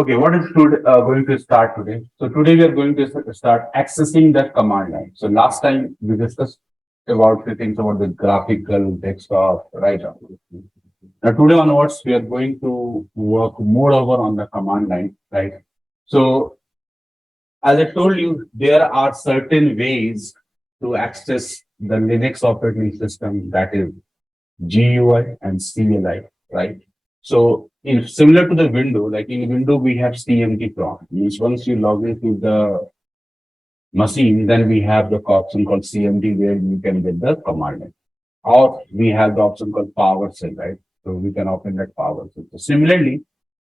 Okay, what is going to start today? So today we are going to start accessing the command line. So last time we discussed about the things about the graphical desktop, right? Now today onwards we are going to work more over on the command line, right? So as I told you, there are certain ways to access the Linux operating system, that is GUI and CLI, right? So in similar to the window, like in window, we have CMD prompt. Means once you log into the machine, then we have the option called CMD where you can get the command line. Or we have the option called PowerShell, right? So we can open that PowerShell. So similarly,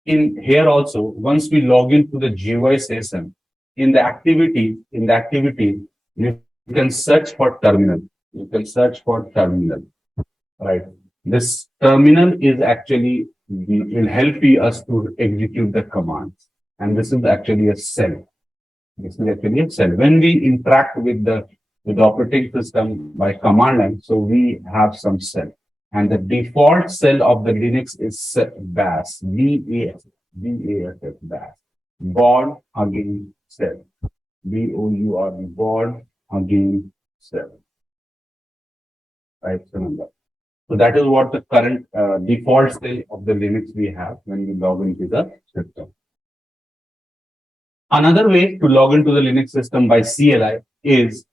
in here also, once we log into the GUI session, in the activity, you can search for terminal. You can search for terminal, right? This terminal is actually will help us to execute the commands. And this is actually a cell. This is actually a cell. When we interact with the operating system by command line, so we have some cell. And the default cell of the Linux is BAS, B-A-S, BAS. Board again cell. B-O-U-R-D, board again cell. Right, remember. So that is what the current default state of the Linux we have when we log into the system. Another way to log into the Linux system by CLI is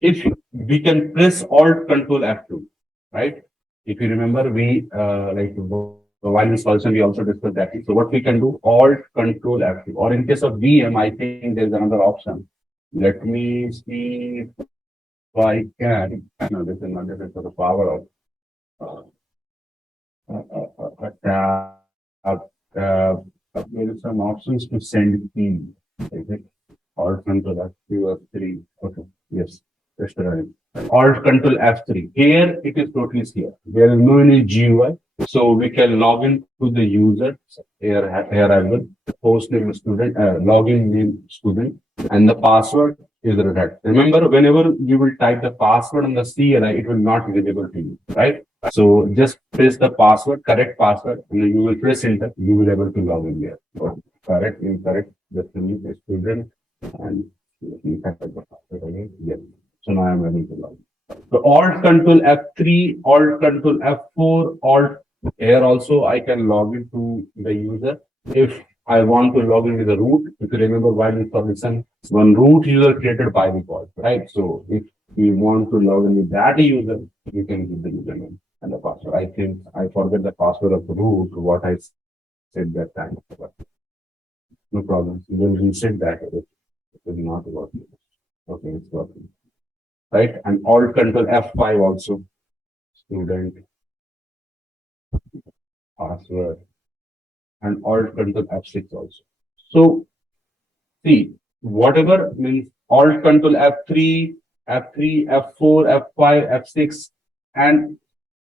if we can press Alt Control F2, right? If you remember, we while installation we also discussed that. So what we can do, Alt Control F2, or in case of VM, I think there's another option. Let me see if I can. No, this is not this is for the power of. There is some options to send key. Is it Alt Control F2 or 3? Okay, yes, just right. Alt Control F3. Here it is totally clear. There is no any GUI, so we can log in to the user. Here as well. Host name student, login name student, and the password is RedHat. Remember, whenever you will type the password on the CLI, it will not be visible to you, right? So just press the password, correct password, and you will press enter. You will be able to log in there. So correct, incorrect, just remove the student and let me type the password again. Yes. So now I'm ready to log in. So Alt Control F3, Alt Control F4, Alt. Here also I can log into the user. If I want to log in with the root, if you remember while installation, one root user created by default, right? So if we want to log in with that user, you can give the username and the password. I think I forget the password of the root, what I said that time. But no problem. You will reset that. It is not working. Okay, it's working. Right? And Alt Control F5 also. Student password. And Alt Control F6 also. So see, whatever means Alt Control F3, F4, F5, F6, and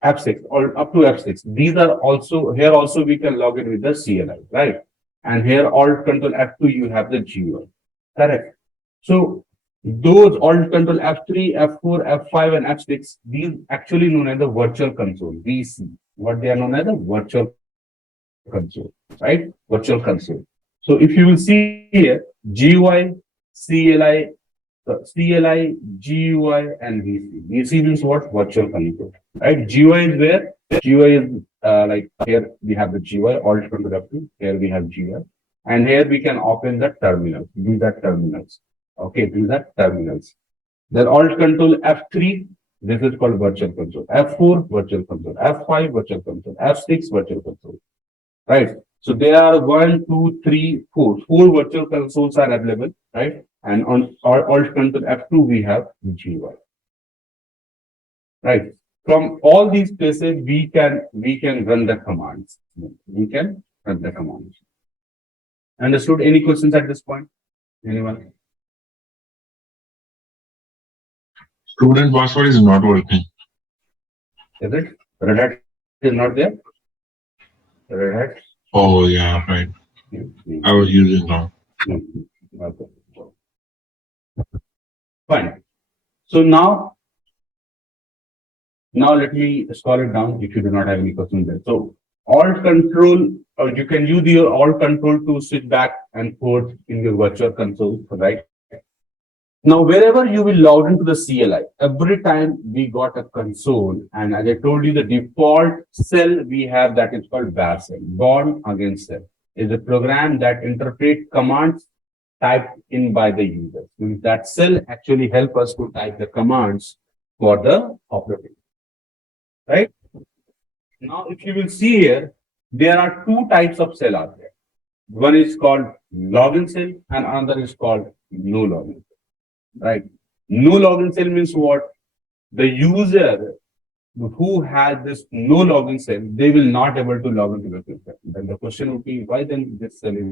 F6 or up to F6. These are also here also we can log in with the CLI, right? And here Alt Control F2 you have the GUI. Correct. So those Alt Control F3, F4, F5, and F6, these actually known as the virtual console, VC. What they are known as the virtual console, right? Virtual console. So if you will see here, GUI, CLI, GUI, and VC. VC means what? Virtual console, right? GUI is where? GUI is like here we have the GUI, Alt Control F2. Here we have GUI, and here we can open the terminal. These are terminals. Okay, these are terminals. Then Alt Control F3. This is called virtual console. F4 virtual console. F5 virtual console. F6 virtual console. Right. So there are 1, 2, 3, 4. 4 virtual consoles are available, right? And on Alt Control F2 we have GUI. Right. From all these places we can run the commands. We can run the commands. Understood? Any questions at this point? Anyone? Student password is not working. Is it? RedHat is not there? RedHat? Oh, yeah, right. I was using now. Okay. Fine. So now let me scroll it down if you do not have any questions there. So Alt Control or you can use your alt control to switch back and forth in your virtual console, right? Now, wherever you will log into the CLI, every time we got a console, and as I told you, the default cell we have that is called bar cell, born against cell, is a program that interprets commands typed in by the user. That cell actually help us to type the commands for the operating, right? Now, if you will see here, there are two types of cell out there. One is called login cell and another is called no login, right? No login cell means what? The user who has this no login cell, they will not able to log into the system. Then the question would be, why then this cell is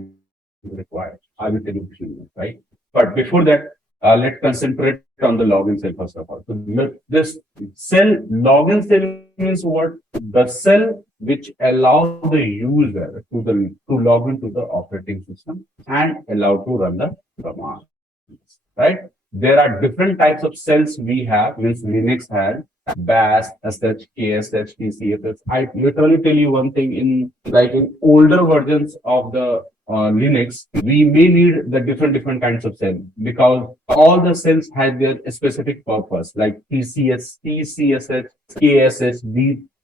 required? I will tell you, right? But before that, let's concentrate on the login cell first of all. So this cell, login cell means what? The cell which allows the user to log into the operating system and allow to run the command, right? There are different types of cells we have, means Linux has BAS, SH, KSH, TCSH. I literally tell you one thing, in like in older versions of the Linux, we may need the different kinds of cells because all the cells have their specific purpose, like TCS, TCSH, KSH,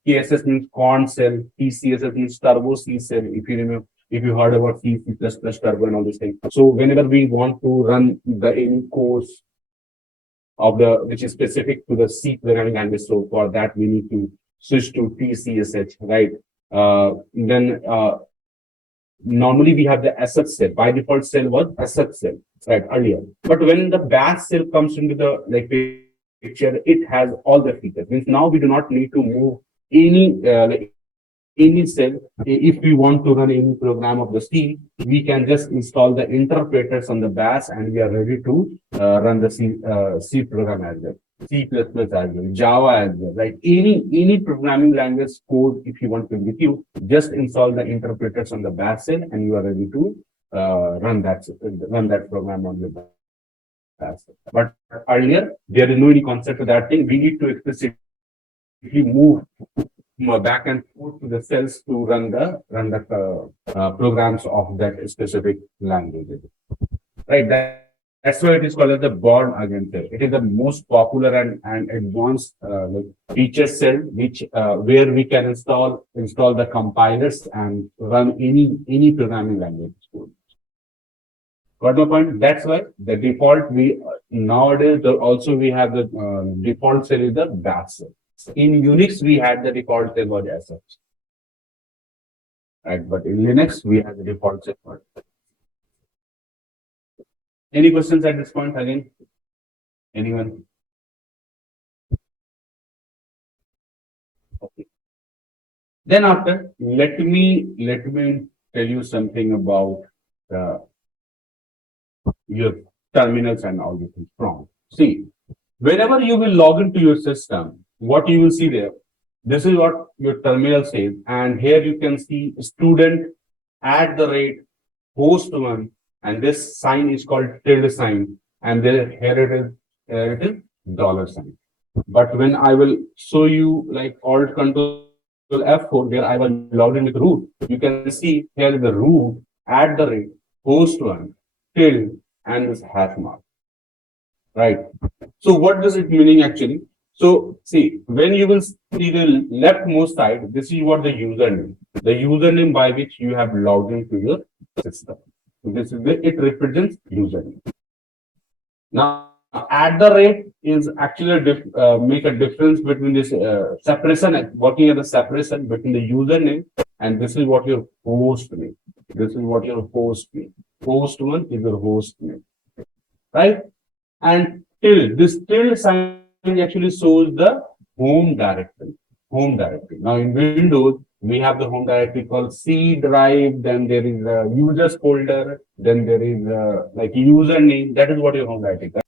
KSH means corn cell, TCSH means turbo C cell, if you remember. If you heard about C, C++, turbo and all these things. So whenever we want to run the any course of the, which is specific to the C programming language, so for that we need to switch to TCSH, right? Then normally we have the SH cell. By default cell was SH cell, right, earlier. But when the bash cell comes into the like picture, it has all the features. Means now we do not need to move any cell. If we want to run any program of the C, we can just install the interpreters on the bash and we are ready to run the C program as well, C++ as well, Java as well, right? Any programming language code, if you want to with you, just install the interpreters on the bash cell and you are ready to run that program on the bash cell. But earlier, there is no any concept of that thing. We need to explicitly move back and forth to the cells to run the programs of that specific language, right? That's why it is called as the born again cell. It is the most popular and advanced feature cell, which where we can install the compilers and run any programming language code. Got my point? That's why the default nowadays also we have the default cell is the bash cell. In Unix, we had the default cell was as such, right? But in Linux, we have the default cell. Any questions at this point again? Anyone? Okay. Then after, let me tell you something about your terminals and all the things from. See, whenever you will log into your system, what you will see there, this is what your terminal says, and here you can see student @host1, and this sign is called tilde sign, and there here it is $sign. But when I will show you like alt control F4, where I will log in with root, you can see here the root @host1 tilde and this hash mark, right? So what does it meaning actually? So see, when you will see the leftmost side, this is what the username by which you have logged into your system. So this is where it represents username. Now, is actually make a difference between this separation, working as a separation between the username and this is what your host name. This is what your host name. Host one is your host name, right? And this tilde sign actually shows the home directory. Now in Windows, we have the home directory called C drive, then there is a users folder, then there is like username. That is what your home directory is.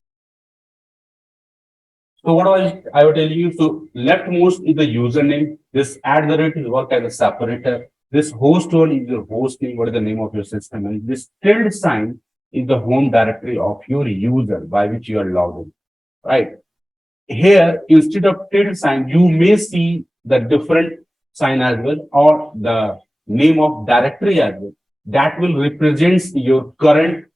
So what I will tell you, so leftmost is the username. This @ is work as a separator. This host one is your host name, what is the name of your system, and this tilde sign is the home directory of your user by which you are logged in, right? Here, instead of tilde sign, you may see the different sign as well, or name of directory as well. That will represent your current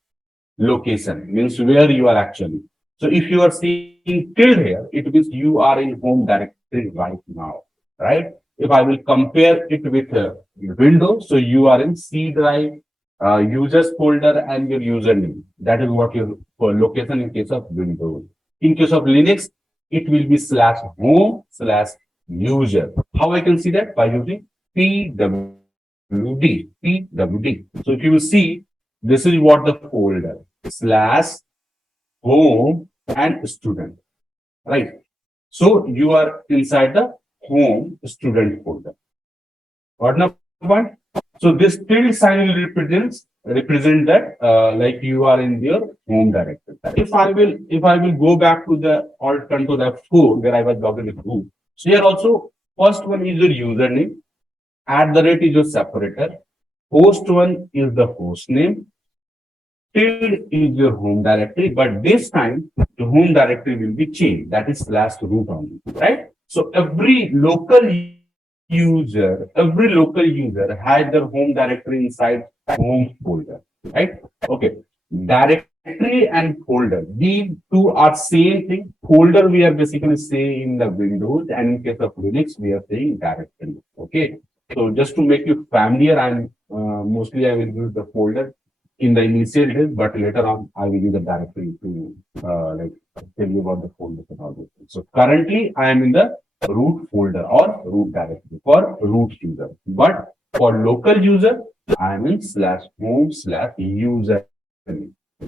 location, means where you are actually. So if you are seeing tilde here, it means you are in home directory right now, right? If I will compare it with Windows, so you are in C drive, users folder and your username. That is what your location in case of Windows. In case of Linux, it will be /home/user. How I can see that? By using pwd. So if you will see, this is what the folder /home and student, right? So you are inside the home student folder. What now point? So this tilde sign will represent that like you are in your home directory. If I will go back to the Alt Control F4 where I was logging with root. So here also first one is your username, @ is your separator, host one is the host name, tilde is your home directory, but this time the home directory will be changed. That is /root only, right? So every local user has their home directory inside home folder, right? Okay. Directory and folder. These two are same thing. Folder we are basically saying in the Windows, and in case of Linux, we are saying directory. Okay. So just to make you familiar, I'm mostly I will use the folder in the initial days, but later on I will use the directory to like tell you about the folder and all this. So currently I am in the root folder or root directory for root user, but for local user I am in /home/user.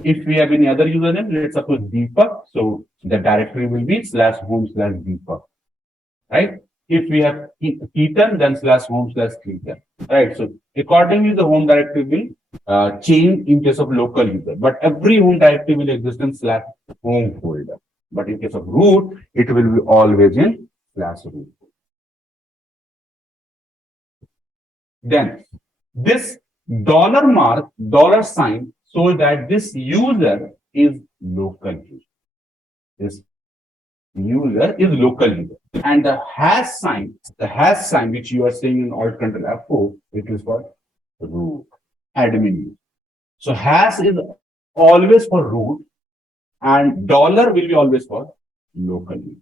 If we have any other username, let's suppose Deepak, so the directory will be /home/Deepak, right? If we have Keaton, then /home/Keaton, right? So accordingly, the home directory will change in case of local user, but every home directory will exist in /home folder. But in case of root, it will be always in /root. Then this $sign shows that this user is local user. This user is local user. And the hash sign which you are seeing in Alt Control F4, it is for root, admin user. So hash is always for root and dollar will be always for local user.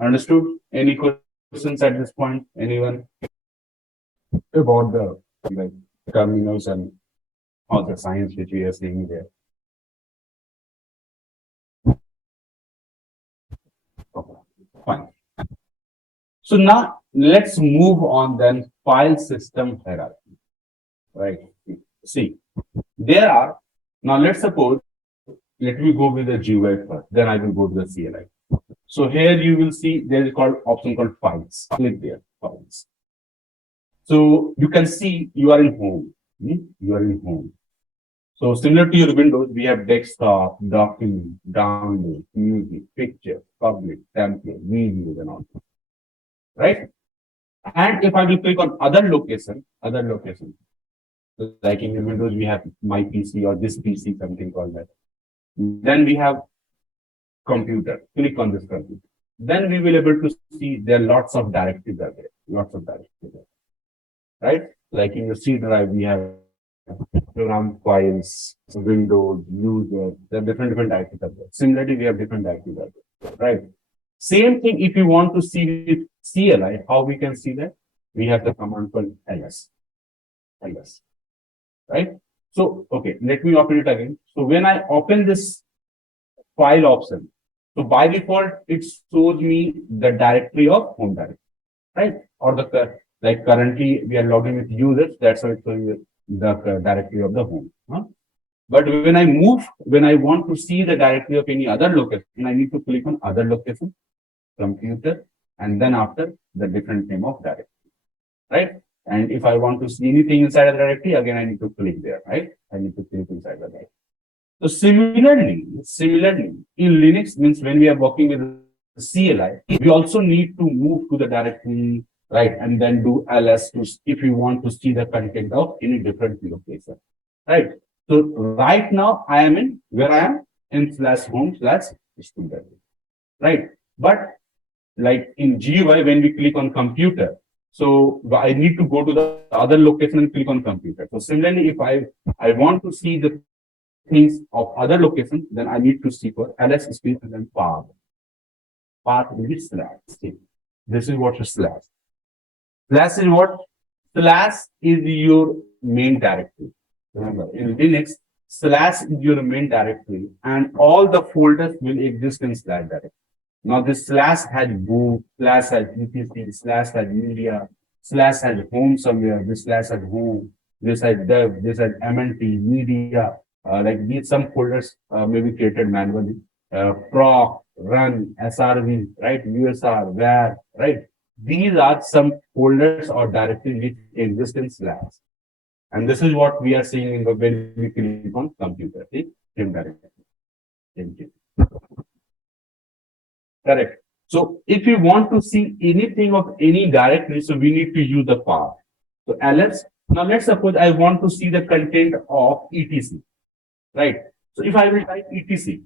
Understood? Any questions at this point? Anyone? About the like terminals and all the science which we are seeing there. Okay, fine. So now let's move on then file system hierarchy. Right. See, there are now let's suppose let me go with the GUI first, then I will go to the CLI. So here you will see there is called option called files. Click there, files. So you can see you are in home. You are in home. So similar to your Windows, we have desktop, document, download, music, picture, public, template, videos, and all. Right? And if I will click on other location, like in your Windows, we have my PC or this PC, something called that. Then we have computer. Click on this computer. Then we will able to see there are lots of directives are there. Lots of directives are there. Right? Like in your C drive, we have program files, Windows, user, there are different directives are there. Similarly, we have different directives are there. Right? Same thing if you want to see with CLI, how we can see that? We have the command called ls. Right? So, okay, let me open it again. So when I open this file option, so by default, it shows me the directory of home directory, right? Or the, like currently we are logging with users, that's why it's showing the directory of the home. But when I want to see the directory of any other location, I need to click on other location, computer, and then after the different name of directory, right? And if I want to see anything inside the directory, again, I need to click there, right? I need to click inside the directory. So similarly, in Linux means when we are working with CLI, we also need to move to the directory, right? And then do ls to, if you want to see the content of any different location, right? So right now I am in where I am in /home/student, right? But like in GUI, when we click on computer, So I need to go to the other location and click on computer. So similarly, if I want to see the things of other location, then I need to see for ls space and then path. Path will be slash. See, this is what is slash. Slash is what? Slash is your main directory. Remember, in Linux, slash is your main directory, and all the folders will exist in slash directory. Now this slash has boot, slash has etc, slash has media, slash has home somewhere, this slash has home, this has dev, this has MNT, media, like these some folders may be created manually. Proc, run, SRV, right? USR, var, right? These are some folders or directories which exist in slash. And this is what we are seeing in the when we click on computer, see? Same directory. Thank you. Correct. So if you want to see anything of any directory, so we need to use the path. So ls, now let's suppose I want to see the content of etc, right? So if I will type etc,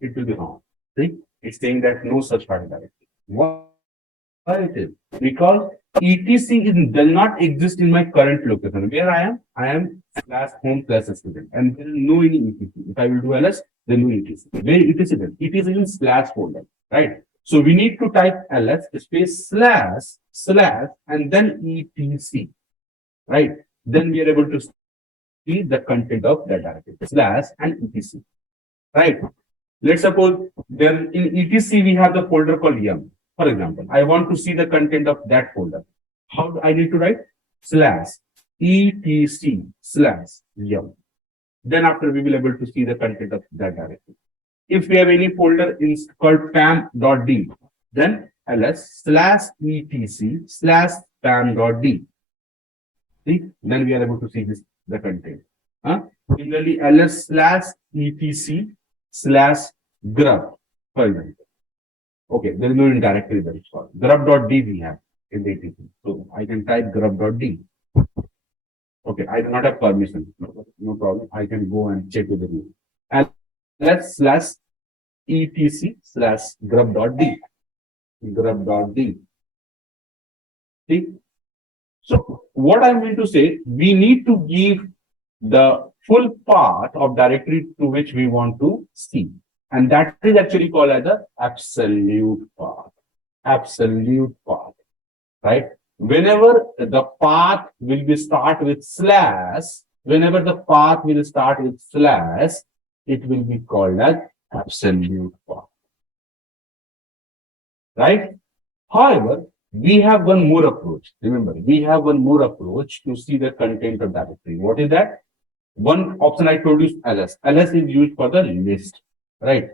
it will be wrong. See, it's saying that no such file directory. Why it is? Because etc does not exist in my current location. Where I am slash home slash student, and there is no any etc. If I will do ls, then no etc. Where etc is? It is in slash folder, right? So we need to type ls space slash and then etc, right? Then we are able to see the content of that directory slash and etc, right? Let's suppose then in etc we have the folder called yum. For example, I want to see the content of that folder. How do I need to write? Slash etc slash yum. Then after we will able to see the content of that directory. If we have any folder in called pam.d, then ls slash etc slash pam.d. See, then we are able to see this the content. Similarly, ls slash etc slash grub, for example. Okay, there is no directory that is called. Grub.d we have in the etc. So I can type grub.d. Okay, I do not have permission. No problem. I can go and check with the view. And let's slash etc slash grub.d. Grub.d. See? So what I'm going to say, we need to give the full path of directory to which we want to see. And that is actually called as the absolute path. Absolute path. Right? Whenever the path will be start with slash, whenever the path will start with slash, it will be called as absolute path. Right? However, we have one more approach. Remember, we have one more approach to see the content of directory. What is that? One option I told you is ls. ls is used for the list. Right?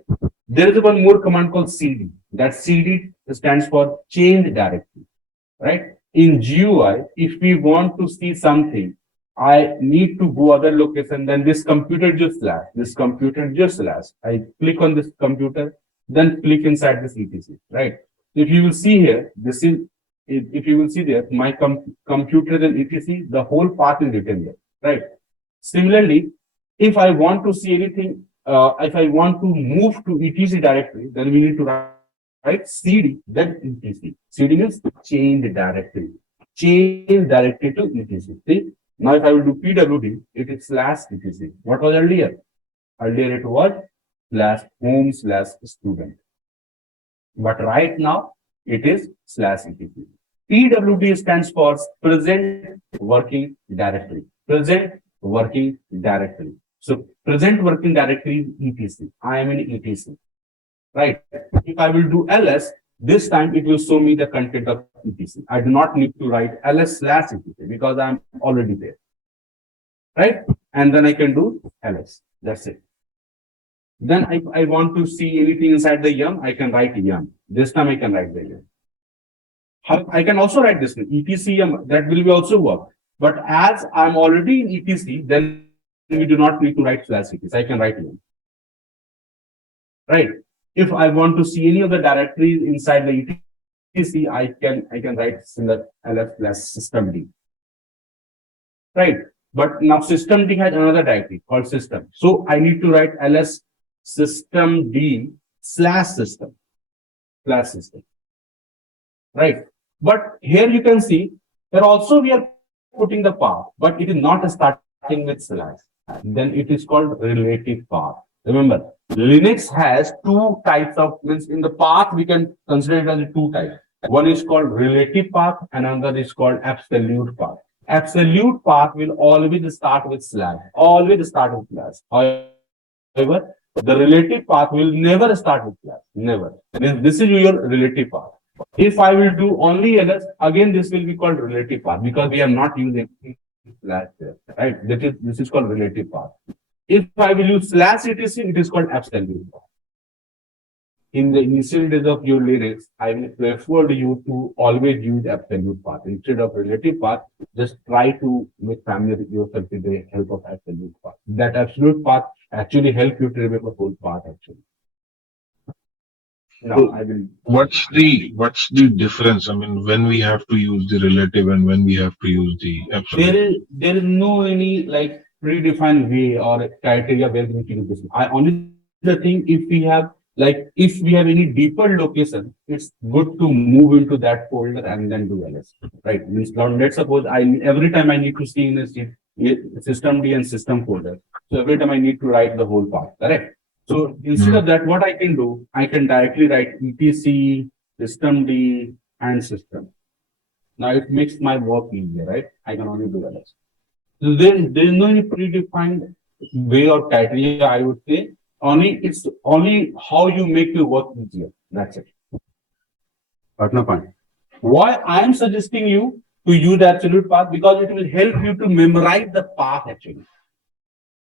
There is one more command called cd. That cd stands for change directory. Right? In GUI, if we want to see something, I need to go other location, then this computer just slash, this computer just slash. I click on this computer, then click inside this etc. Right? If you will see here, this is, if you will see there, my computer and etc, the whole path is written here. Right? Similarly, if I want to see anything, if I want to move to etc directory, then we need to write cd, then etc. cd means change directory. Change directory to etc. See? Now if I will do pwd, it is slash etc. What was earlier? Earlier it was slash home slash student. But right now it is slash etc. PWD stands for present working directory. Present working directory. So present working directory is etc. I am in etc. Right? If I will do ls, this time it will show me the content of etc. I do not need to write ls slash etc because I am already there. Right? And then I can do ls. That's it. Then I want to see anything inside the yum, I can write yum. This time I can write the yum. I can also write this etc yum, that will be also work. But as I'm already in etc, then we do not need to write slash etc. I can write yum. Right? If I want to see any of the directories inside the etc, I can write similar ls slash systemd. Right? But now systemd has another directory called system. So I need to write ls systemd slash system. Right? But here you can see, here also we are putting the path, but it is not starting with slash. Then it is called relative path. Remember, Linux has two types of, means in the path, we can consider it as two types. One is called relative path and another is called absolute path. Absolute path will always start with slash, always start with slash. However, the relative path will never start with slash, never. This is your relative path. If I will do only ls, again this will be called relative path because we are not using slash there, right? This is called relative path. If I will use slash etc, it is called absolute path. In the initial days of your Linux, I will prefer you to always use absolute path instead of relative path. Just try to make familiar yourself with the help of absolute path. That absolute path actually help you to remember whole path actually. Now I will. What's the difference? I mean, when we have to use the relative and when we have to use the absolute? There is no any like predefined way or criteria where we need to use this. I only the thing if we have any deeper location, it's good to move into that folder and then do ls. Right? Means now let's suppose every time I need to see in the system D and system folder. So every time I need to write the whole path, correct? So instead of that, what I can do, I can directly write etc, system D and system. Now it makes my work easier, right? I can only do ls. So then there is no any predefined way or criteria, I would say. It's only how you make your work easier. That's it. But no point. Why I am suggesting you to use the absolute path because it will help you to memorize the path actually.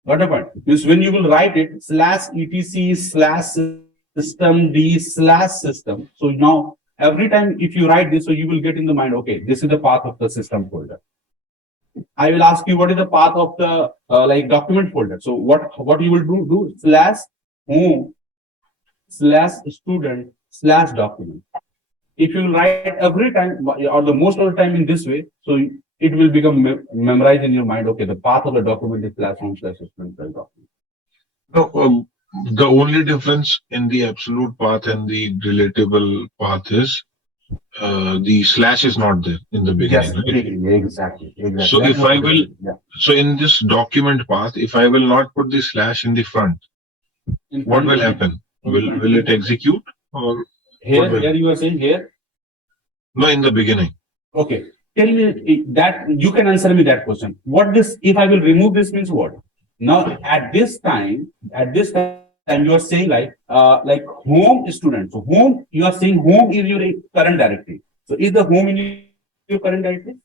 What a point. Because when you will write it slash etc slash system D slash system. So now every time if you write this, so you will get in the mind, okay, this is the path of the system folder. I will ask you what is the path of the like document folder. So what you will do slash home slash student slash document. If you write every time or the most of the time in this way, so it will become memorized in your mind. Okay, the path of the document is slash home slash student slash document. No, the only difference in the absolute path and the relatable path is the slash is not there in the beginning. Yes, Right? exactly. So if I will, so in this document path, if I will not put the slash in the front, what will happen? Will it execute or here you are saying here? No, in the beginning. Okay. Tell me that you can answer me that question. What this, if I will remove this means what? Now at this time you are saying like home student. So home, you are saying home is your current directory. So is the home in your current directory?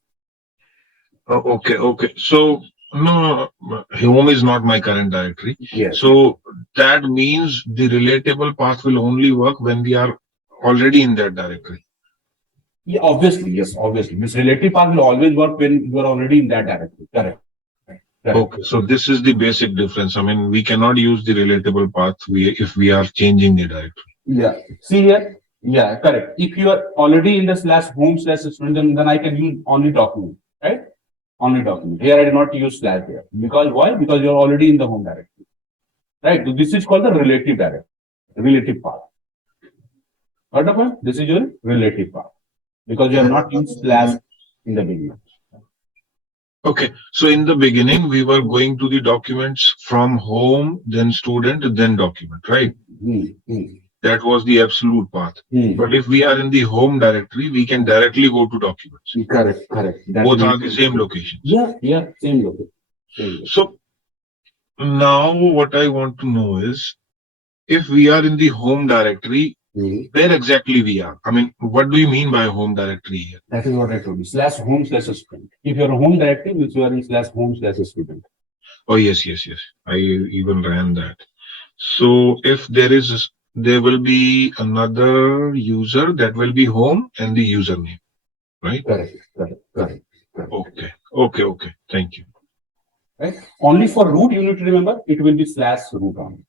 Oh, okay. So no, home is not my current directory. Yes. So that means the relatable path will only work when we are already in that directory. Yeah, obviously, yes, obviously. This relative path will always work when you are already in that directory. Correct. Okay, so this is the basic difference. I mean, we cannot use the relatable path if we are changing the directory. Yeah. See here. Yeah, correct. If you are already in the slash home slash student, then I can use only document, right? Only document. Here I did not use slash here. Because why? Because you're already in the home directory. Right? So this is called the relative directory, relative path. What about this is your relative path. Because you have not used slash in the beginning. Okay, so in the beginning, we were going to the documents from home, then student, then document, right? That was the absolute path. But if we are in the home directory, we can directly go to documents. Correct. Both are the same locations. Yeah, same location. So now what I want to know is, if we are in the home directory, where exactly we are? I mean, what do you mean by home directory here? That is what I told you. Slash home slash student. If you're a home directory, which you are in slash home slash student. Oh, yes. I even ran that. So if there will be another user that will be home and the username, right? Correct. Okay. Thank you. Right. Only for root, you need to remember it will be slash root on.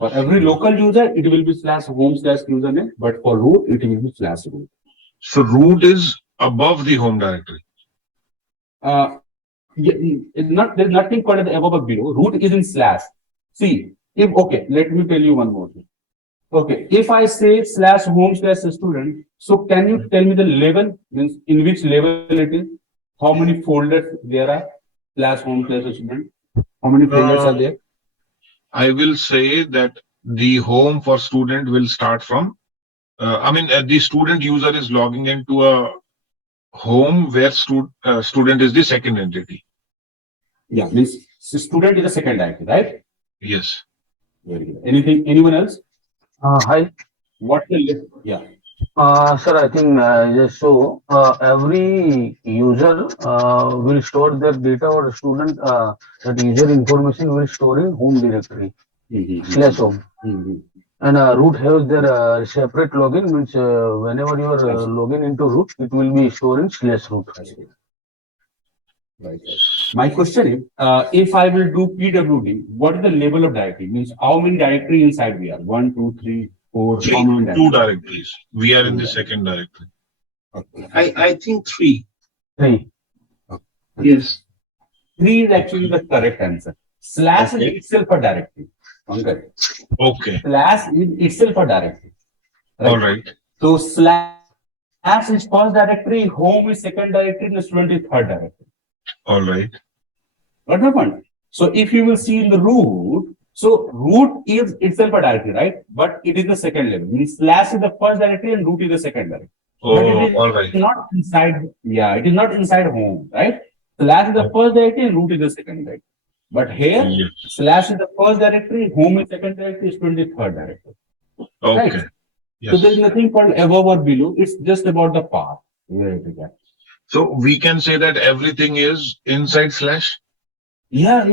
For every local user, it will be slash home slash username, but for root, it will be slash root. So root is above the home directory. There's nothing called above or below. Root is in slash. See, let me tell you one more thing. Okay, if I say slash home slash student, so can you tell me the level, means in which level it is? How many folders there are? Slash home slash student. How many folders are Uh, there? I will say that the home for student will start from, the student user is logging into a home where student is the second entity. Yeah, means student is the second directory, right? Yes. Very good. Anything, anyone else? Hi, What the list? Yeah. sir. I think yes. So every user will store their data or student that user information will store in home directory slash home, and root has their separate login. Means whenever you are login into root, it will be stored in slash root. Right. My question is, if I will do PWD, what is the level of directory? Means how many directory inside we are? One, two, three, four. How many Two directory? directories. We are in Two the directory. second directory. Okay. I think three. Three. Yes. Three is actually the correct answer. Slash is Okay. itself a directory. Okay. Okay. Slash is itself a directory. All right. So slash is first directory, home is second directory, and the student is third directory. All right. What happened? So if you will see in the root, so root is itself a directory, right? But it is the second level. Means slash is the first directory and root is the second directory. But Oh, it is all right. not inside, yeah, it is not inside home, right? Slash is the first directory and root is the second directory. But here, Yes. slash is the first directory, home is second directory, student is third directory. Right? Okay. So there is Yes. nothing called above or below. It's just about the path where it is at. So we can say that everything is inside slash. Yes.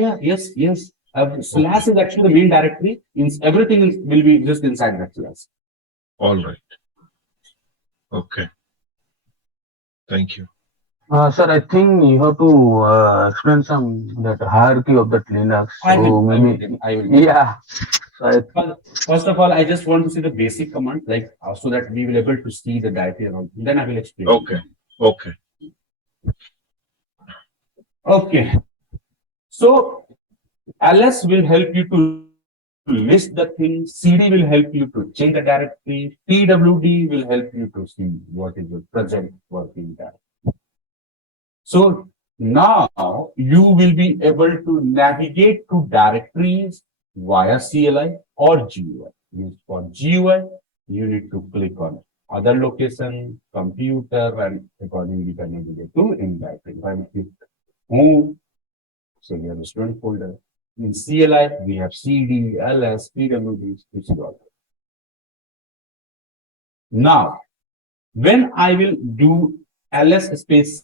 Slash is actually the main directory. Means everything will be just inside that slash. All right. Okay. Thank you. Sir, I think you have to explain some that hierarchy of that Linux. So maybe I will. yeah. So First of all, I just want to see the basic command, like so that we will able to see the directory around. Then I will explain. Okay. Okay. Okay. So ls will help you to list the things. CD will help you to change the directory. PWD will help you to see what is the present working directory. So now you will be able to navigate to directories via CLI or GUI. Means for GUI, you need to click on other location, computer, and accordingly you can navigate to in directory. If I will click home, so we have the student folder. In CLI, we have CD, LS, PWD, all. Now, when I will do ls space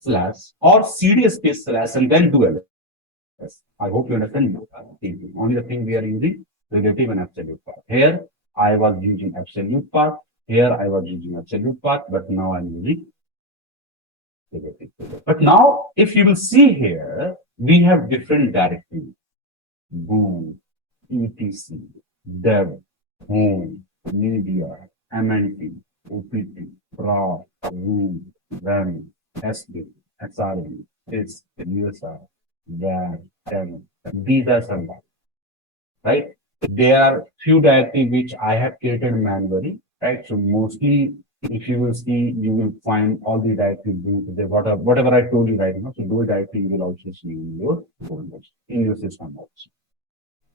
slash or cd space slash and then do ls, I hope you understand. Only the thing we are using relative and absolute path. Here I was using absolute path. Here I was using absolute path, but now I'm using relative. But now, if you will see here, we have different directories: boot, etc, dev, home, media, MNT, OPT, proc, root, run, SD, SRV, is USR, WAR, tenant. These are some, right? There are few directories which I have created manually, right? So mostly, if you will see, you will find all the directories, whatever I told you right now. So those directories you will also see in your folders, in your system also.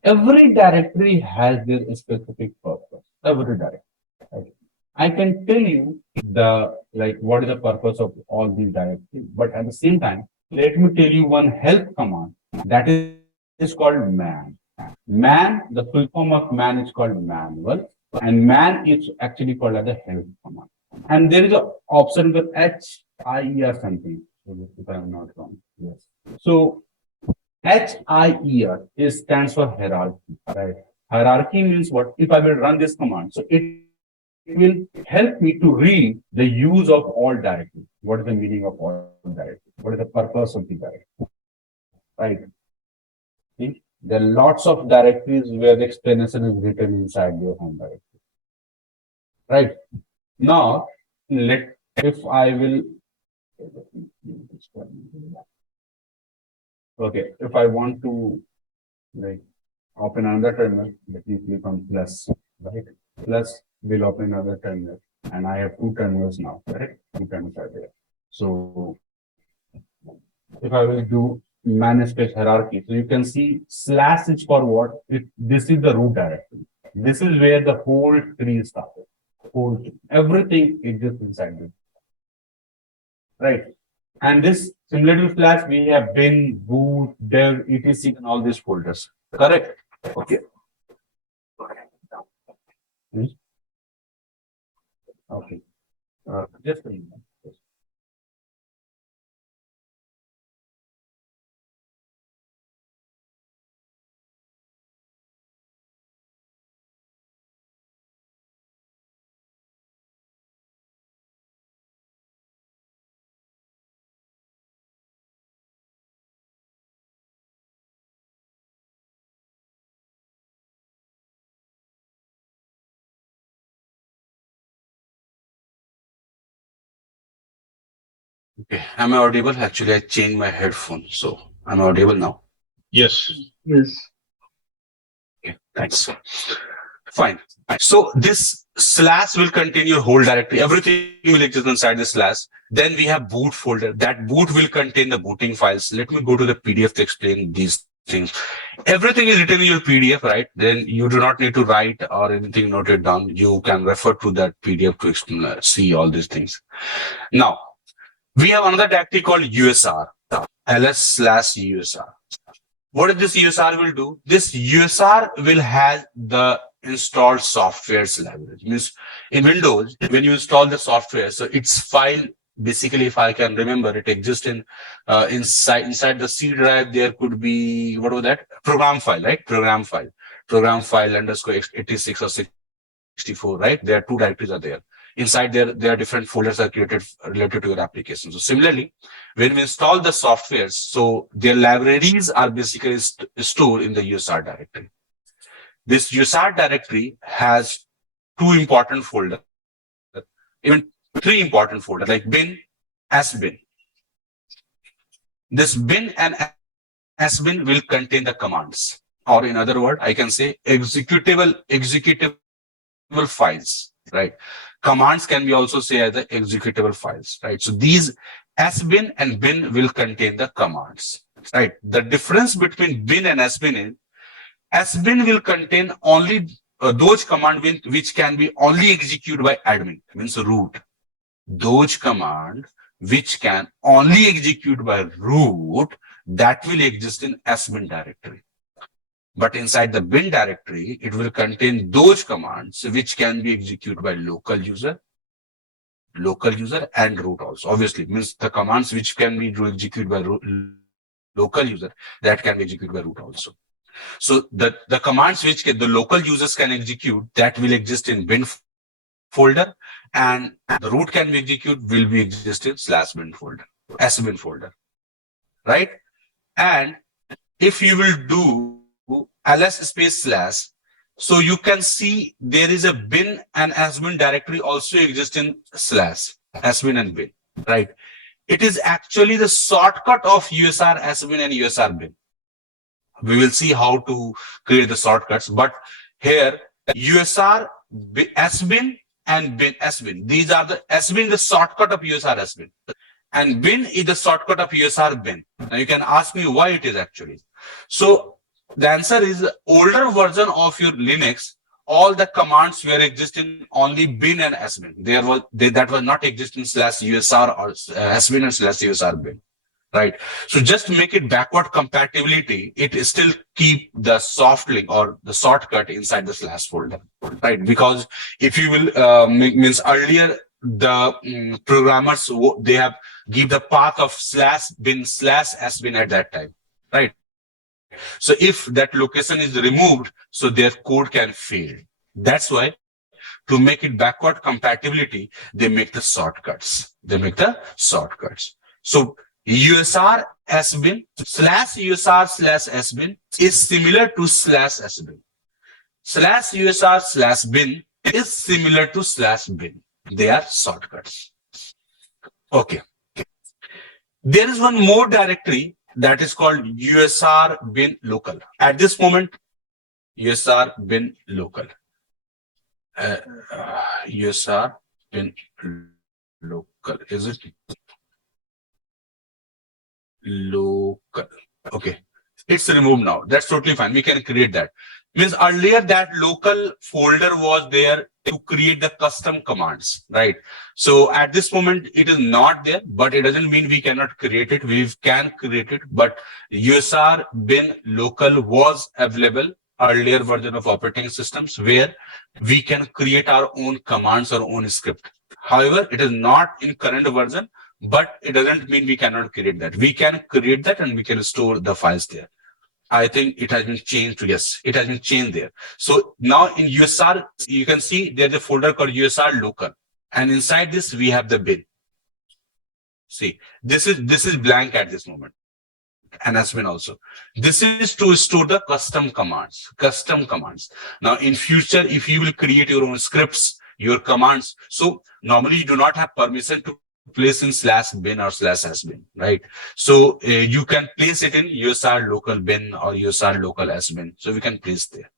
Every directory has their specific purpose. Every directory. Right? I can tell you what is the purpose of all these directories, but at the same time, let me tell you one help command that is called man. Man, the full form of man is called manual, and man is actually called as a help command. And there is an option with HIE or something, if I'm not wrong. Yes. So HIER stands for hierarchy, right? Hierarchy means what? If I will run this command, so it will help me to read the use of all directories. What is the meaning of all directories? What is the purpose of the directory? Right? See? There are lots of directories where the explanation is written inside your home directory. Right? Now, if I will, okay, if I want to like open another terminal, let me click on plus, right? plus will open another terminal. And I have two terminals now, correct? Two terminals are there. So if I will do manage space hierarchy, so you can see slash is for what? This is the root directory. This is where the whole tree is started. Whole tree. Everything is just inside this. Right. And this similar to slash, we have bin, boot, dev, etc. and all these folders. Correct? Okay. Okay. Just a minute. Okay, am I audible? Actually, I changed my headphone, so I'm audible now. Yes. Yes. Okay, thanks. Fine. So this slash will contain your whole directory. Everything will exist inside the slash. Then we have boot folder. That boot will contain the booting files. Let me go to the PDF to explain these things. Everything is written in your PDF, right? Then you do not need to write or anything noted down. You can refer to that PDF to explain, see all these things. Now, we have another directory called USR, ls/USR. What this USR will do? This USR will have the installed softwares library. Means in Windows, when you install the software, so its file, basically, if I can remember, it exists in inside the C drive. There could be, what was that? Program file, right? Program file _ 86 or 64, right? There are two directories are there. Inside there are different folders are created related to your application. So similarly, when we install the softwares, so their libraries are basically stored in the USR directory. This USR directory has two important folders, even three important folders, like bin, sbin. This bin and sbin will contain the commands, or in other words, I can say executable files, right? Commands can be also say as the executable files, right? So these sbin and bin will contain the commands, right? The difference between bin and sbin is sbin will contain only those commands which can be only executed by admin, means root. Those command which can only execute by root, that will exist in sbin directory. But inside the bin directory, it will contain those commands which can be executed by local user and root also. Obviously, means the commands which can be executed by local user, that can be executed by root also. So the commands which the local users can execute, that will exist in bin folder, and the root can be executed will be exist in /bin folder, sbin folder, right? And if you will do ls space slash, so you can see there is a bin and sbin directory also exists in slash sbin and bin, right? It is actually the shortcut of USR sbin and USR bin. We will see how to create the shortcuts, but here USR sbin and bin sbin, these are the sbin, the shortcut of USR sbin, and bin is the shortcut of USR bin. Now you can ask me why it is actually. So the answer is the older version of your Linux, all the commands were existing only bin and sbin. That was not existing /USR or sbin and /USR bin, right? So just to make it backward compatibility, it still keep the soft link or the shortcut inside the slash folder, right? Because if you will means earlier the programmers, they have give the path of /bin /sbin at that time, right? So if that location is removed, so their code can fail. That's why to make it backward compatibility, they make the shortcuts. So USR sbin /USR/sbin is similar to /sbin. /USR/bin is similar to /bin. They are shortcuts. Okay. There is one more directory that is called USR bin local. At this moment, USR bin local. USR bin local. Is it local? Okay. It's removed now. That's totally fine. We can create that. Means earlier that local folder was there to create the custom commands, right? So at this moment it is not there, but it doesn't mean we cannot create it. We can create it, but USR bin local was available earlier version of operating systems where we can create our own commands or own script. However, it is not in current version, but it doesn't mean we cannot create that. We can create that and we can store the files there. I think it has been changed to yes, it has been changed there. So now in USR, you can see there's a folder called USR local. And inside this, we have the bin. See, this is blank at this moment. And has been also. This is to store the custom commands. Now in future, if you will create your own scripts, your commands. So normally you do not have permission to place in /bin or /sbin, right? So you can place it in USR local bin or USR local sbin. So we can place there,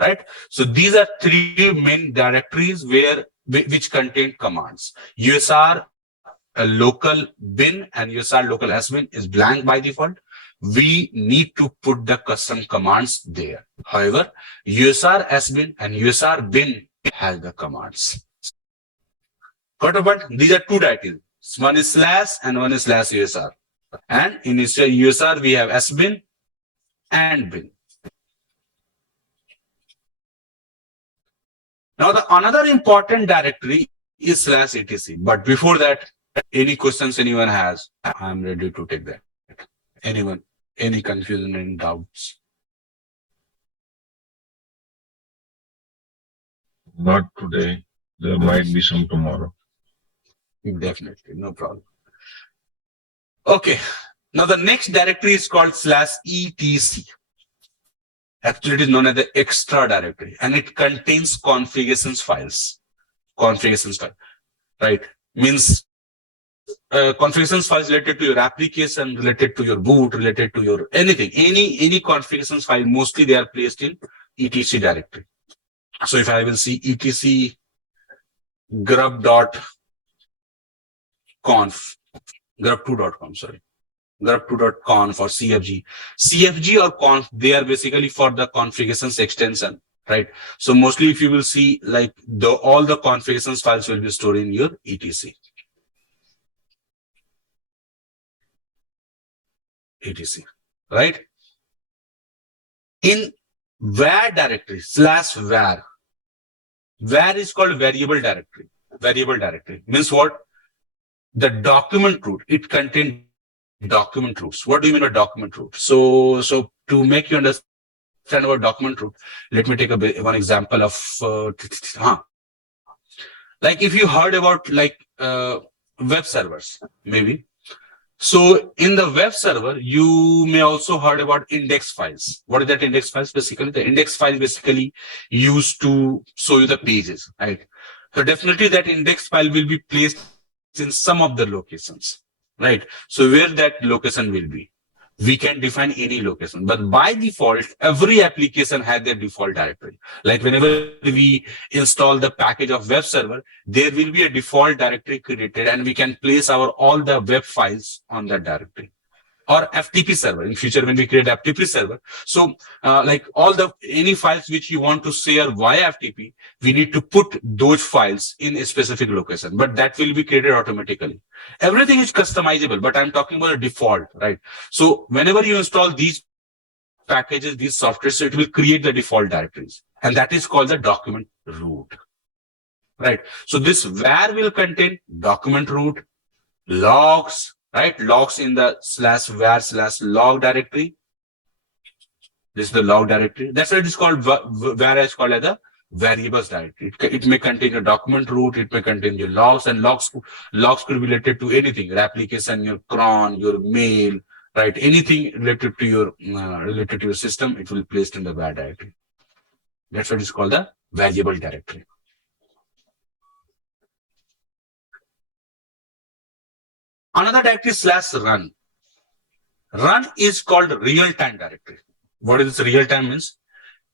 right? So these are three main directories which contain commands. USR local bin and USR local sbin is blank by default. We need to put the custom commands there. However, USR sbin and USR bin has the commands. Got about these are two directories. One is / and one is /USR. And in USR we have sbin and bin. Now the another important directory is /etc. But before that, any questions anyone has, I'm ready to take that. Anyone? Any confusion, any doubts? Not today. There might be some tomorrow. Definitely, no problem. Okay. Now the next directory is called /etc. Actually, it is known as the extra directory, and it contains configurations files. Right? Means configurations files related to your application, related to your boot, related to your anything, any configurations file. Mostly they are placed in etc directory. So if I will see etc grub.conf, grub2.com, sorry, grub2.conf or CFG or conf, they are basically for the configurations extension, right? So mostly if you will see like all the configurations files will be stored in your etc, right? In var directory /var, var is called variable directory. Means what? The document root, it contains document roots. What do you mean by document root? So to make you understand about document root, let me take one example of like if you heard about like web servers, maybe. So in the web server, you may also heard about index files. What is that index files? Basically, the index file basically used to show you the pages, right? So definitely that index file will be placed in some of the locations, right? So where that location will be, we can define any location, but by default, every application has their default directory. Like whenever we install the package of web server, there will be a default directory created and we can place all the web files on that directory. Or FTP server in future when we create FTP server. So like any files which you want to share via FTP, we need to put those files in a specific location, but that will be created automatically. Everything is customizable, but I'm talking about a default, right? So whenever you install these packages, these software, so it will create the default directories, and that is called the document root, right? So this var will contain document root, logs, right? Logs in the /var/log directory. This is the log directory. That's why it is called var is called as the variables directory. It may contain a document root, it may contain your logs, and logs could be related to anything, your application, your cron, your mail, right? Anything related to your system, it will be placed in the var directory. That's what is called the variable directory. Another directory is /run. Run is called real-time directory. What is real-time means?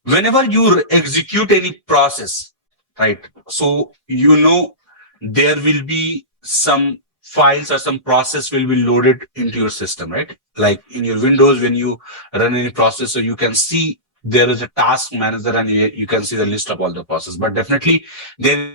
Whenever you execute any process, right? So, there will be some files or some process will be loaded into your system, right? Like in your Windows, when you run any process, so you can see there is a task manager and you can see the list of all the processes, but definitely there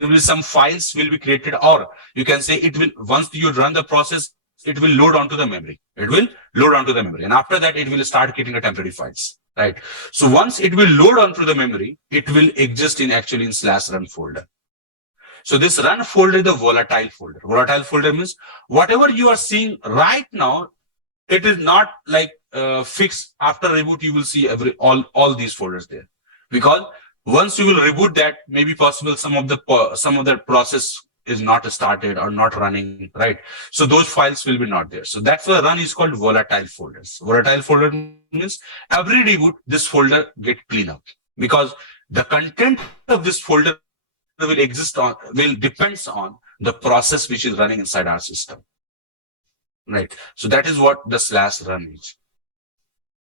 will be some files will be created, or you can say it will, once you run the process, it will load onto the memory. It will load onto the memory. And after that, it will start getting the temporary files, right? So once it will load onto the memory, it will exist in actually in /run folder. So this run folder is the volatile folder. Volatile folder means whatever you are seeing right now, it is not like fixed. After reboot, you will see all these folders there, because once you will reboot that, maybe possible some of the process is not started or not running, right? So those files will be not there. So that's why run is called volatile folders. Volatile folder means every reboot, this folder get cleaned up, because the content of this folder will depends on the process which is running inside our system, right? So that is what the /run is.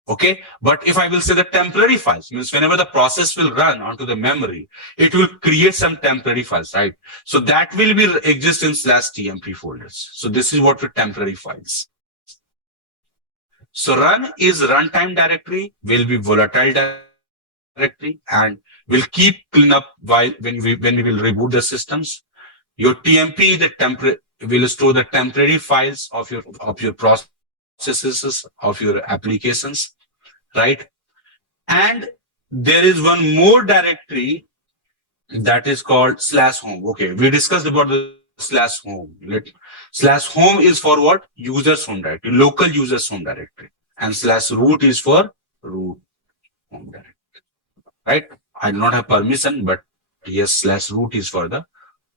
Okay, but if I will say the temporary files, means whenever the process will run onto the memory, it will create some temporary files, right? So that will be exist in /tmp folders. So this is what the temporary files. So run is runtime directory, will be volatile directory, and will keep clean up when we will reboot the systems. Your TMP, will store the temporary files of your processes, of your applications, right? And there is one more directory that is called /home. Okay, we discussed about the /home. /home is for what? Users home directory, local users home directory, and /root is for root home directory, right? I do not have permission, but yes, /root is for the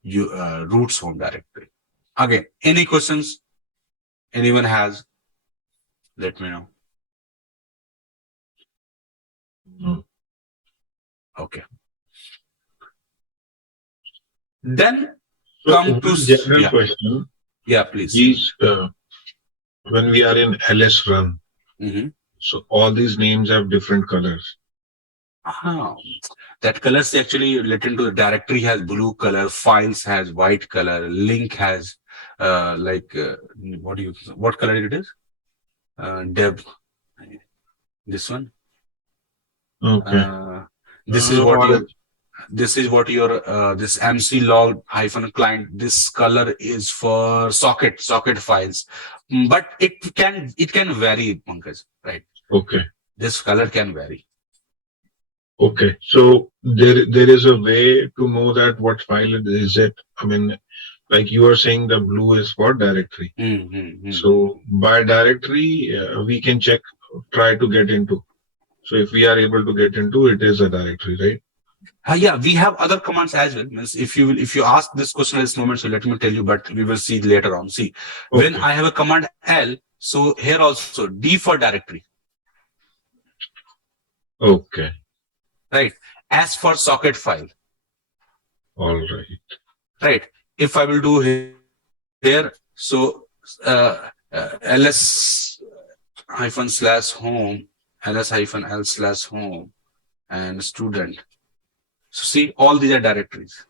root's home directory. Again, any questions anyone has? Let me know. No. Okay. Then So come to one general yeah. question Yeah, please. is when we are in ls run, so all these names have different colors. That colors actually related to the directory has blue color, files has white color, link has what color it is? Deb. This one. Okay. This is what your this MC log -client, this color is for socket files. But it can vary, Pankaj, right? Okay. This color can vary. Okay. So there is a way to know that what file is it? I mean, like you are saying the blue is for directory. So by directory, we can try to get into. So if we are able to get into, it is a directory, right? Yeah, we have other commands as well. Means if you ask this question at this moment, so let me tell you, but we will see later on. See, when I have a command L, so here also D for directory. Okay. Right. S for socket file. All right. Right. If I will do here, so ls-/home, ls-l/home, and student. So see, all these are directories.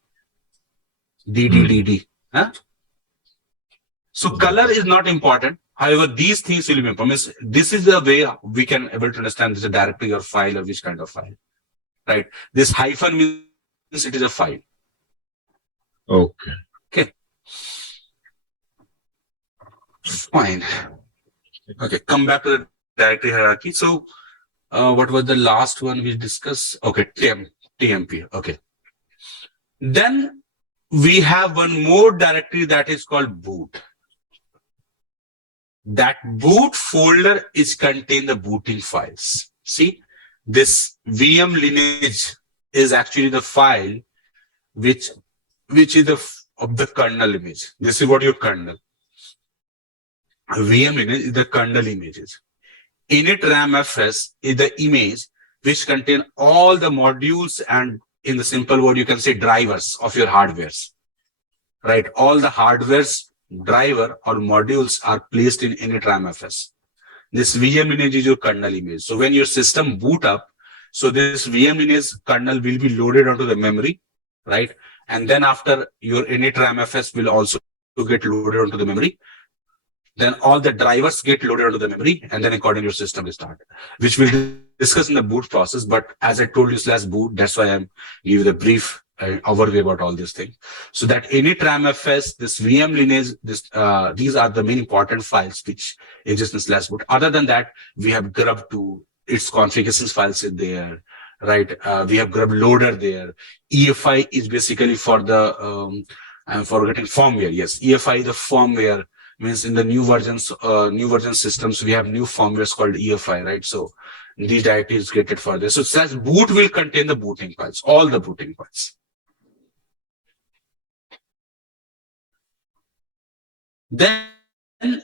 D. Huh? So color is not important. However, these things will be important. This is the way we can able to understand this is a directory or file or which kind of file. Right. This hyphen means it is a file. Okay. Okay. Fine. Okay. Come back to the directory hierarchy. So, what was the last one we discussed? Okay. TMP. Okay. Then we have one more directory that is called boot. That boot folder is contain the booting files. See, this VM lineage is actually the file which is of the kernel image. This is what your kernel. VM image is the kernel images. Init RAM-fs is the image which contain all the modules, and in the simple word you can say drivers of your hardwares. Right? All the hardwares driver or modules are placed in init RAM-fs. This VM image is your kernel image. So when your system boot up, so this VM image kernel will be loaded onto the memory, right? And then after your init ramfs will also get loaded onto the memory. Then all the drivers get loaded onto the memory, and then accordingly your system is started, which we'll discuss in the boot process. But as I told you /boot, that's why I'm giving the brief overview about all these things. So that init ramfs, this VM lineage, these are the main important files which exist in /boot. Other than that, we have grub to its configurations files in there, right? We have grub loader there. EFI is basically for the I'm forgetting firmware. Yes, EFI the firmware means in the new version systems we have new firmwares called EFI, right? So these directories get it for this. So /boot will contain the booting files, all the booting files. Then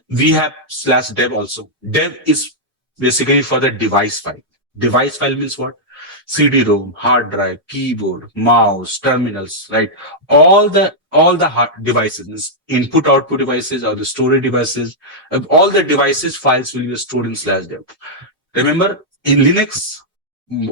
we have /dev also. Dev is basically for the device file. Device file means what? CD-ROM, hard drive, keyboard, mouse, terminals, right? All the hard devices, input output devices or the storage devices, all the devices files will be stored in /dev. Remember, in Linux,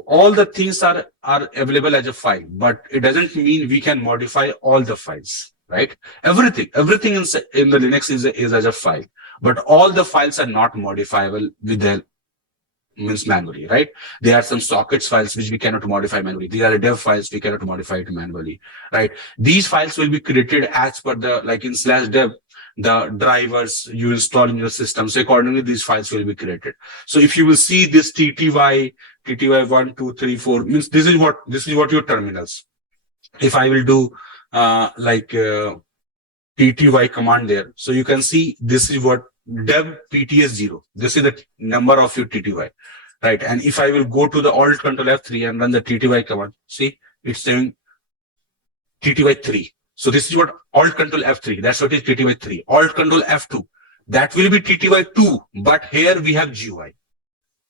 all the things are available as a file, but it doesn't mean we can modify all the files, right? Everything in the Linux is as a file, but all the files are not modifiable with the means manually, right? There are some sockets files which we cannot modify manually. These are dev files we cannot modify it manually, right? These files will be created as per the, like in /dev, the drivers you install in your system. So accordingly, these files will be created. So if you will see this TTY 1, 2, 3, 4 means this is what your terminals. If I will do TTY command there, so you can see this is what dev PTS0. This is the number of your TTY, right? And if I will go to the Alt Control F3 and run the TTY command, see it's saying TTY3. So this is what Alt Control F3. That's what is TTY3. Alt Control F2. That will be TTY2. But here we have GUI,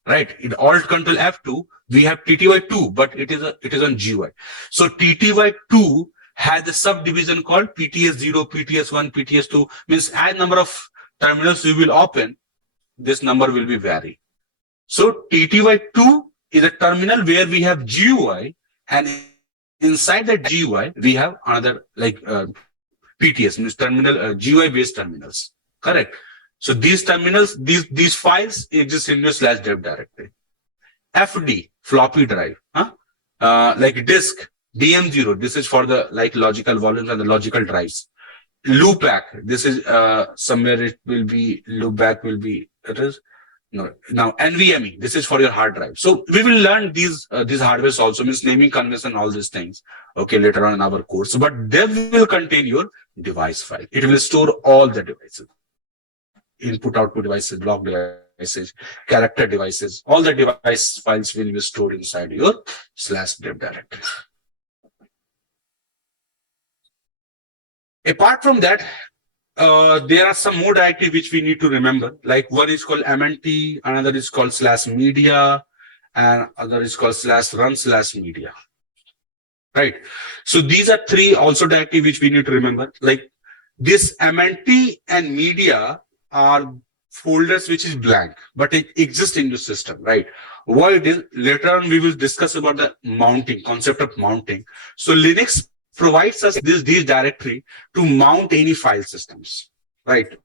right? In Alt Control F2 we have TTY2, but it is on GUI. So TTY2 has a subdivision called PTS0, PTS1, PTS2. Means as number of terminals you will open, this number will be vary. So TTY2 is a terminal where we have GUI, and inside that GUI we have another PTS, means terminal GUI based terminals. Correct. So these terminals, these files exist in your /dev directory. FD, floppy drive, like disk, DM0. This is for the logical volumes and the logical drives. Loopback, this is somewhere it will be, loopback will be, it is no, now NVMe, this is for your hard drive. So we will learn these hardwares also, means naming convention, all these things, okay, later on in our course. But dev will contain your device file. It will store all the devices, input output devices, block devices, character devices, all the device files will be stored inside your /dev directory. Apart from that, there are some more directories which we need to remember. Like one is called MNT, another is called /media, and other is called /run/media. Right. So these are three also directories which we need to remember. Like this MNT and media are folders which is blank, but it exists in the system, right? Why it is, later on we will discuss about the mounting, concept of mounting. So Linux provides us these directory to mount any file systems, right?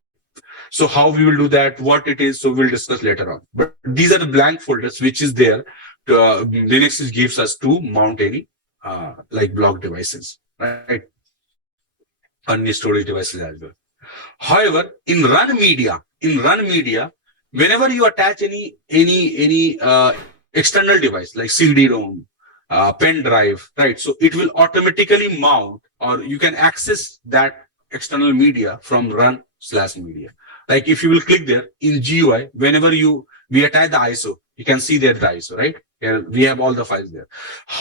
So how we will do that, what it is, so we'll discuss later on. But these are the blank folders which is there. Linux gives us to mount any block devices, right? And storage devices as well. However, in run media, whenever you attach any external device like CD-ROM, pen drive, right? So it will automatically mount, or you can access that external media from run/media. Like if you will click there in GUI, whenever we attach the ISO, you can see there the ISO, right? Here we have all the files there.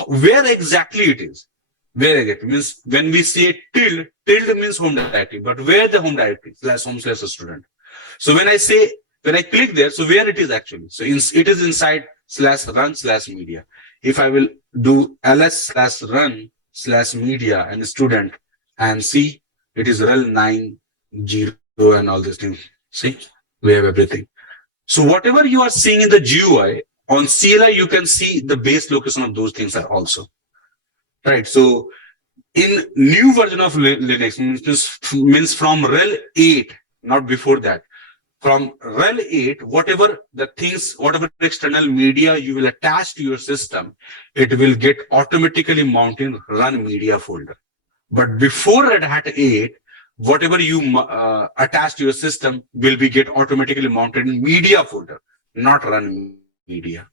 Where exactly it is? Where it means when we say tilde means home directory, but where the home directory /home/student. So when I click there, so where it is actually? So it is inside /run/media. If I will do ls/run/media and student and see, it is rel 90 and all these things. See, we have everything. So whatever you are seeing in the GUI on CLI, you can see the base location of those things are also. Right. So In new version of Linux, means from RHEL 8, not before that. From RHEL 8, whatever the things, whatever external media you will attach to your system, it will get automatically mounted in run media folder. But before Red Hat 8, whatever you attach to your system will be get automatically mounted in media folder, not run media,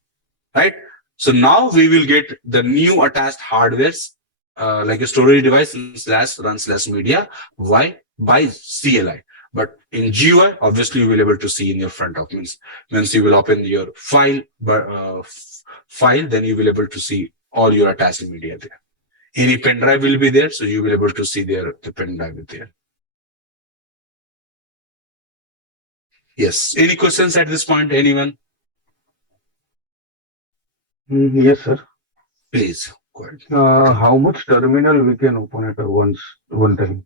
right? So now we will get the new attached hardwares, like a storage device /run/media. Why? By CLI. But in GUI, obviously you will be able to see in your front documents. Once you will open your file, then you will be able to see all your attached media there. Any pen drive will be there, so you will be able to see there the pen drive is there. Yes. Any questions at this point? Anyone? Yes, sir. Please go ahead. How much terminal we can open at one time?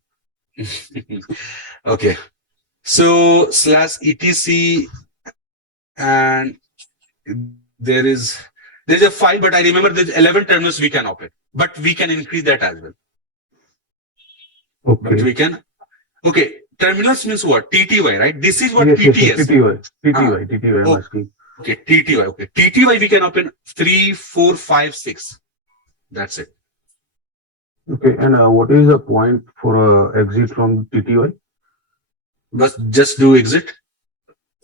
Okay. So /etc and there's a file, but I remember there's 11 terminals we can open, but we can increase that as well. Okay. But we can. Okay. Terminals means what? TTY, right? This is what Yes, TTS. yes, TTY. I'm asking. Okay, TTY. Okay, TTY we can open 3, 4, 5, 6. That's it. Okay, and what is the point for exit from TTY? But just do exit.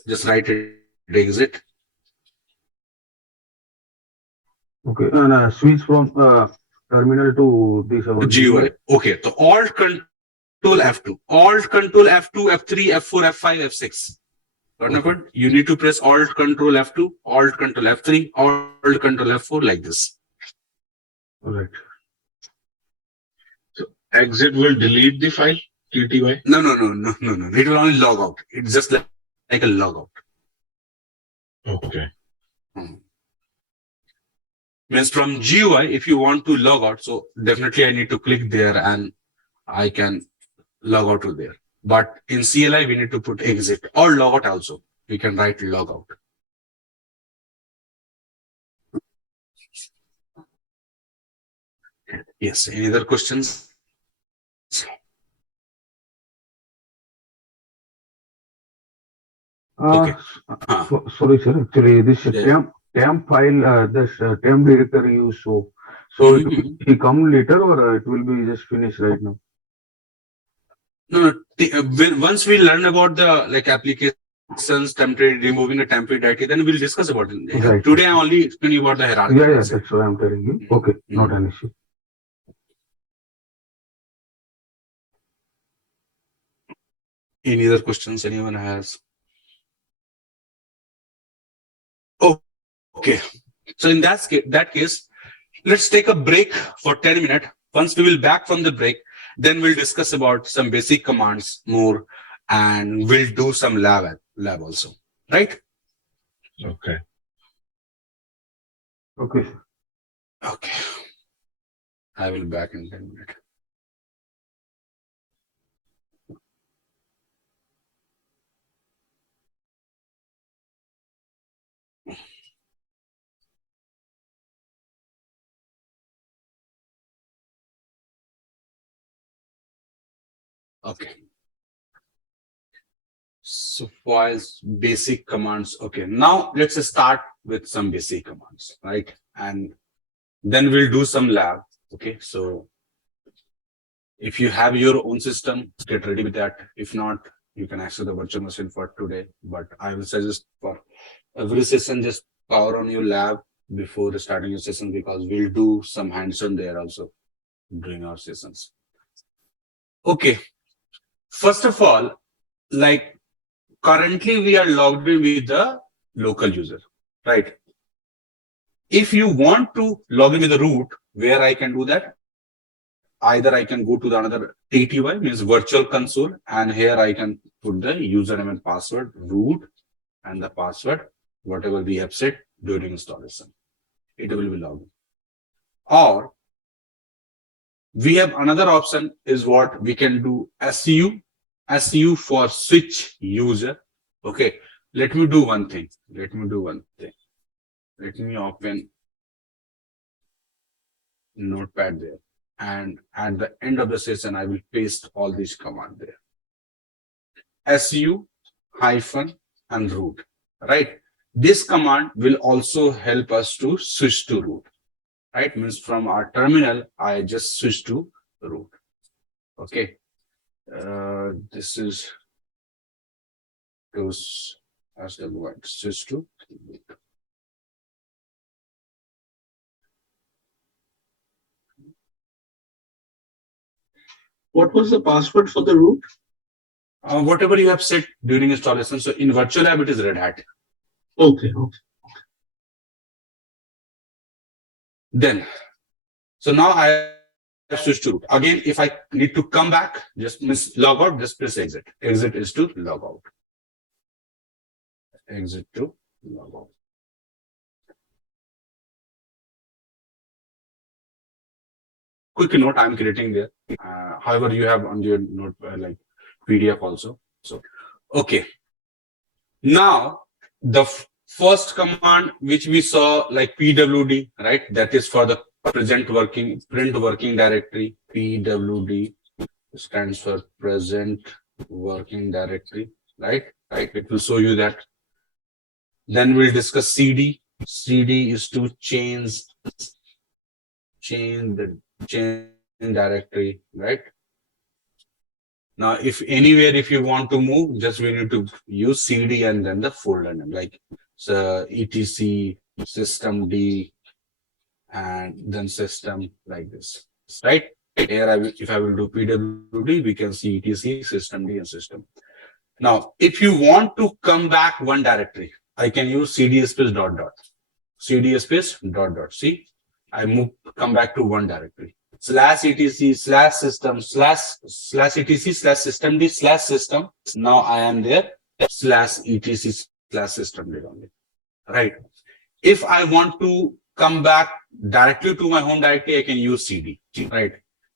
Just write it exit. Okay, and switch from terminal to this GUI. Okay, so Alt Control F2, Alt Control F2, F3, F4, F5, F6. Okay. You need to press Alt Control F2, Alt Control F3, Alt Control F4 like this. All right. So exit will delete the file, TTY? No. It will only log out. It's just like a logout. Okay. Means from GUI, if you want to log out, so definitely I need to click there and I can log out to there. But in CLI, we need to put exit or logout also. We can write logout. Yes. Any other questions? Okay. Sorry, sir. Actually, this temp file, this temp directory you show. So it will come later, or it will be just finished right now? No. Once we learn about the applications, temporary removing a temporary directory, then we'll discuss about it. Right. Today I'm only explaining about the hierarchy. Yeah, that's what I'm telling you. Okay, not an issue. Any other questions anyone has? Oh, okay. So in that case, let's take a break for 10 minutes. Once we will back from the break, then we'll discuss about some basic commands more, and we'll do some lab also, right? Okay. Okay. Okay. I will back in 10 minutes. Okay. So files, basic commands. Okay. Now let's start with some basic commands, right? And then we'll do some lab. Okay. So if you have your own system, get ready with that. If not, you can access the virtual machine for today. But I will suggest for every session, just power on your lab before starting your session, because we'll do some hands-on there also during our sessions. Okay. First of all, like currently we are logged in with the local user, right? If you want to log in with the root, where I can do that? Either I can go to the another TTY, means virtual console, and here I can put the username and password, root, and the password, whatever we have set during installation. It will be logged in. Or we have another option is what we can do SU for switch user. Okay, let me do one thing. Let me open Notepad there. and at the end of the session, I will paste all these commands there. su hyphen and root, right? This command will also help us to switch to root, right? Means from our terminal, I just switch to root. Okay. This is goes as the word switch to root. What was the password for the root? Whatever you have set during installation. So in virtual lab, it is RedHat. Okay. Then, so now I have switched to root. Again, if I need to come back, just log out, just press exit. Exit is to log out. Exit to log out. Quick note I'm creating there. However, you have on your note like PDF also. So, okay. Now, the first command which we saw like pwd, right? That is for the print working directory. Pwd stands for present working directory, right? It will show you that. Then we'll discuss cd. cd is to change the directory, right? Now, if anywhere, if you want to move, just we need to use cd and then the folder name, like so etc systemd and then system like this, right? Here, if I will do pwd, we can see etc systemd and system. Now, if you want to come back one directory, I can use cd space dot dot. cd space dot dot. See, I come back to one directory. Slash etc slash system slash etc slash systemd slash system. Now I am there slash etc slash systemd only. Right. If I want to come back directly to my home directory, I can use cd. Right.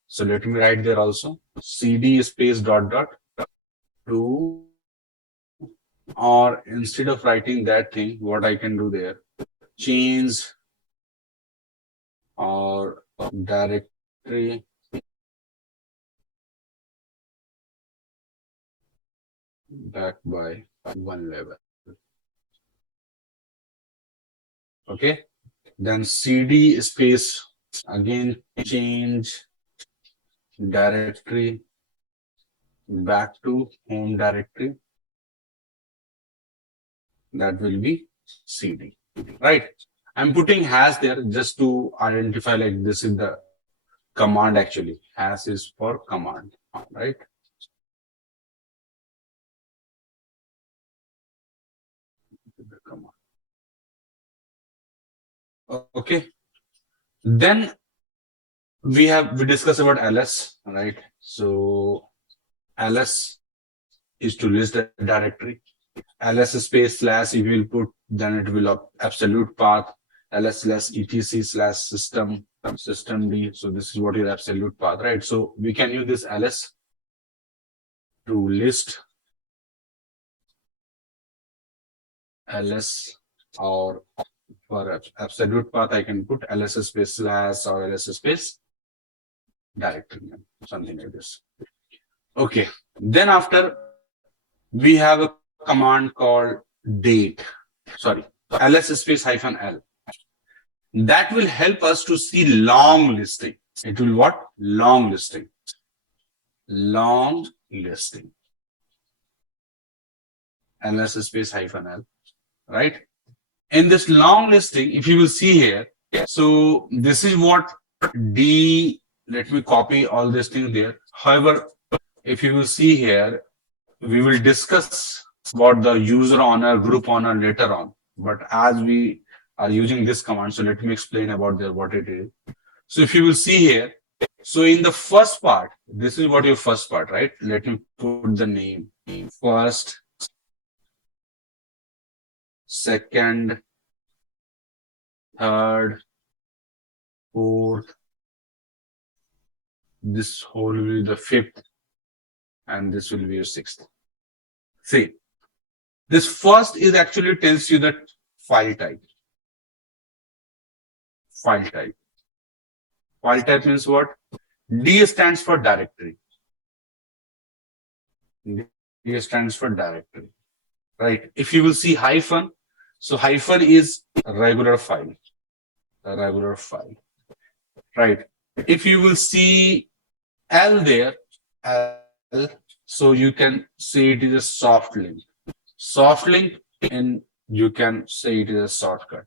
So let me write there also cd space dot dot to, or instead of writing that thing, what I can do there, change or directory back by one level. Okay. Then cd space again change directory back to home directory. That will be cd, right? I'm putting hash there just to identify like this is the command actually. Hash is for command, right? The command. Okay. Then we discussed about ls, right? So ls is to list the directory. ls space slash, if you will put, then it will absolute path. ls slash etc slash systemd. So this is what your absolute path, right? So we can use this ls to list ls, or for absolute path, I can put ls space slash or ls space directory name, something like this. Okay. Then after we have a command called date. Sorry, ls space hyphen l. That will help us to see long listing. It will what? Long listing. Long listing. ls space hyphen l, right? In this long listing, if you will see here, so this is what let me copy all these things there. However, if you will see here, we will discuss about the user owner, group owner later on. But as we are using this command, so let me explain about what it is. So if you will see here, so in the first part, this is what your first part, right? Let me put the name. First, second, third, fourth, this whole will be the fifth, and this will be your sixth. See, this first is actually tells you that file type. File type. File type means what? D stands for directory. D stands for directory, right? If you will see hyphen, so hyphen is a regular file, right? If you will see L there, L, so you can say it is a soft link. Soft link, and you can say it is a shortcut,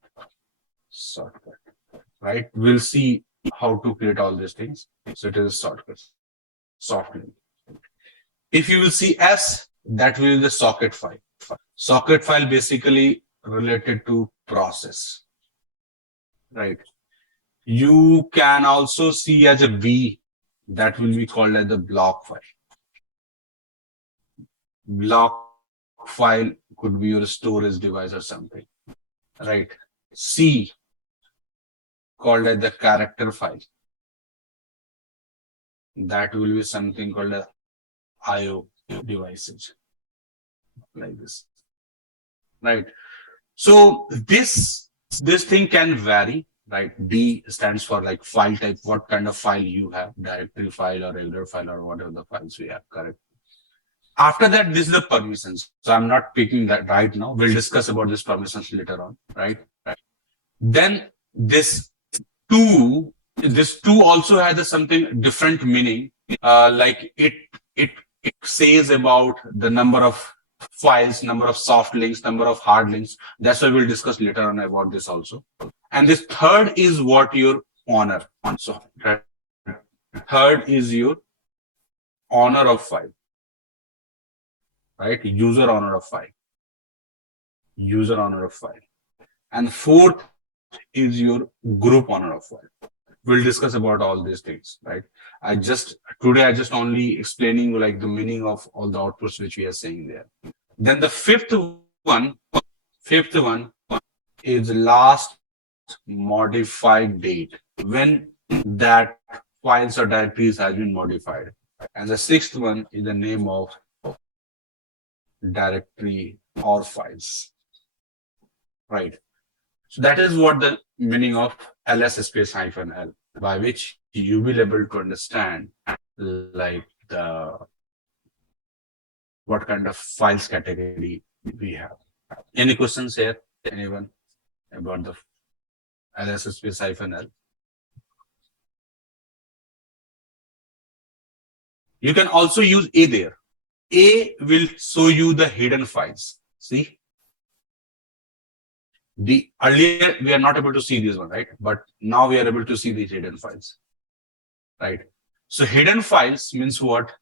right? We'll see how to create all these things. So it is a shortcut, soft link. If you will see S, that will be the socket file. Socket file basically related to process, right? You can also see as a V, that will be called as the block file. Block file could be your storage device or something, right? C, called as the character file. That will be something called as IO devices, like this, right? So this thing can vary, right? D stands for like file type, what kind of file you have, directory file or regular file or whatever the files we have, correct? After that, this is the permissions. So I'm not picking that right now. We'll discuss about this permissions later on, right? Then this two also has something different meaning. Like it says about the number of files, number of soft links, number of hard links. That's why we'll discuss later on about this also. And this third is what your honor. So third is your honor of file, right? User honor of file. And fourth is your group honor of file. We'll discuss about all these things, right? Today I just only explaining like the meaning of all the outputs which we are saying there. Then the fifth one is last modified date, when that files or directories has been modified. And the sixth one is the name of directory or files, right? So that is what the meaning of ls space hyphen L, by which you will able to understand like what kind of files category we have. Any questions here? Anyone about the ls space hyphen L? You can also use A there. A will show you the hidden files. See? The earlier we are not able to see this one, right? But now we are able to see these hidden files, right? So hidden files means what?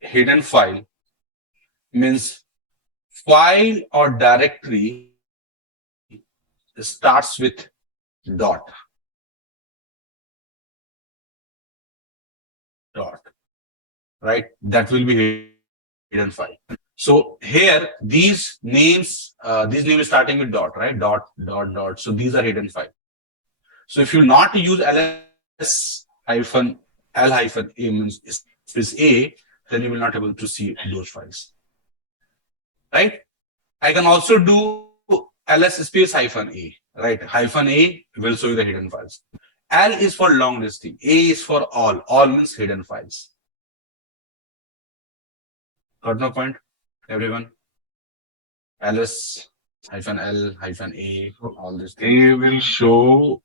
Hidden file means file or directory starts with dot, right? That will be hidden file. So here, these names starting with dot, right? Dot. So these are hidden files. So if you not use ls hyphen L hyphen A means space A, then you will not able to see those files, right? I can also do ls space hyphen A, right? Hyphen A will show you the hidden files. L is for long listing. A is for all. All means hidden files. Got no point? Everyone? ls hyphen L hyphen A, all this thing. A will show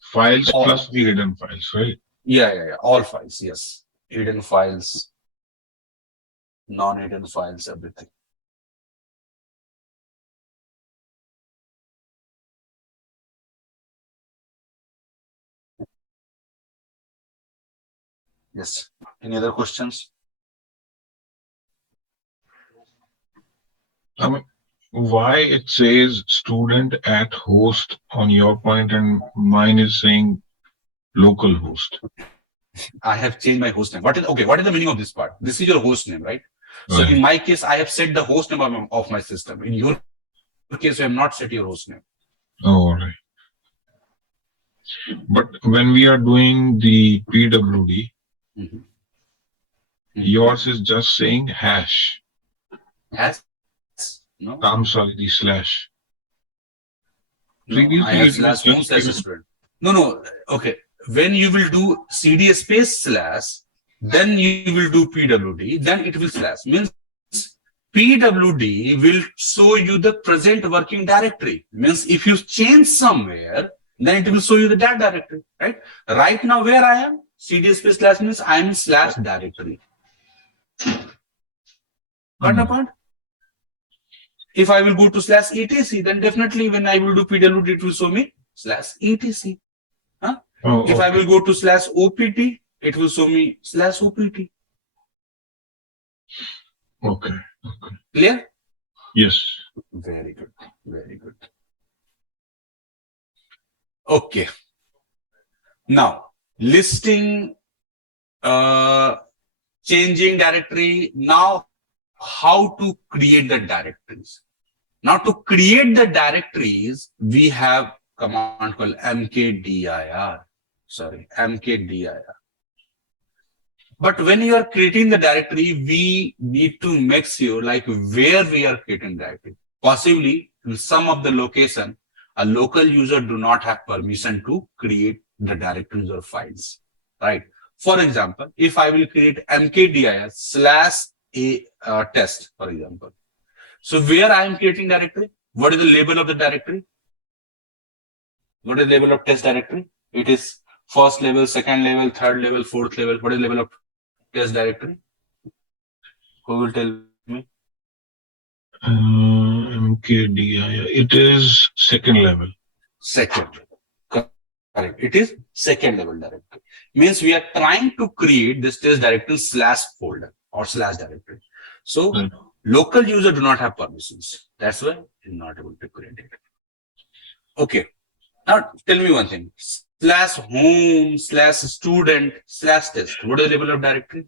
files all. plus the hidden files, right? Yeah. All files, yes. Hidden files, non-hidden files, everything. Yes. Any other questions? I mean, why it says student at host on your point and mine is saying local host? I have changed my host name. What is the meaning of this part? This is your host name, right? So Right. in my case, I have set the host name of my system. In your case, you have not set your host name. Oh, all right. But when we are doing the PWD, Mhm. yours is just saying hash. Has no? I'm sorry, the slash. No, I Previously, have it was slash home just slash given- student. No. Okay. when you will do cd space slash, then you will do pwd, then it will slash. Means pwd will show you the present working directory. Means if you change somewhere, then it will show you that directory, right? Right now where I am, cd space slash means I am in slash directory. Got the point? If I will go to slash etc, then definitely when I will do pwd, it will show me slash etc. Huh? If I will go to slash opt, it will show me slash opt. Okay. Clear? Yes. Very good. Very good. Okay. Now, listing, changing directory. Now, how to create the directories? Now, to create the directories, we have command called mkdir. Mkdir. But when you are creating the directory, we need to make sure like where we are creating directory. Possibly in some of the location, a local user do not have permission to create the directories or files, right? For example, if I will create mkdir slash a test, for example. So where I am creating directory, what is the label of the directory? What is the label of test directory? It is first level, second level, third level, fourth level. What is the level of test directory? Who will tell me? mkdir. It is second level. Second. Correct. It is second level directory. Means we are trying to create this test directory slash folder or slash directory. So local user do not have permissions. That's why you're not able to create it. Okay. Now tell me one thing. Slash home, slash student, slash test. What is the level of directory?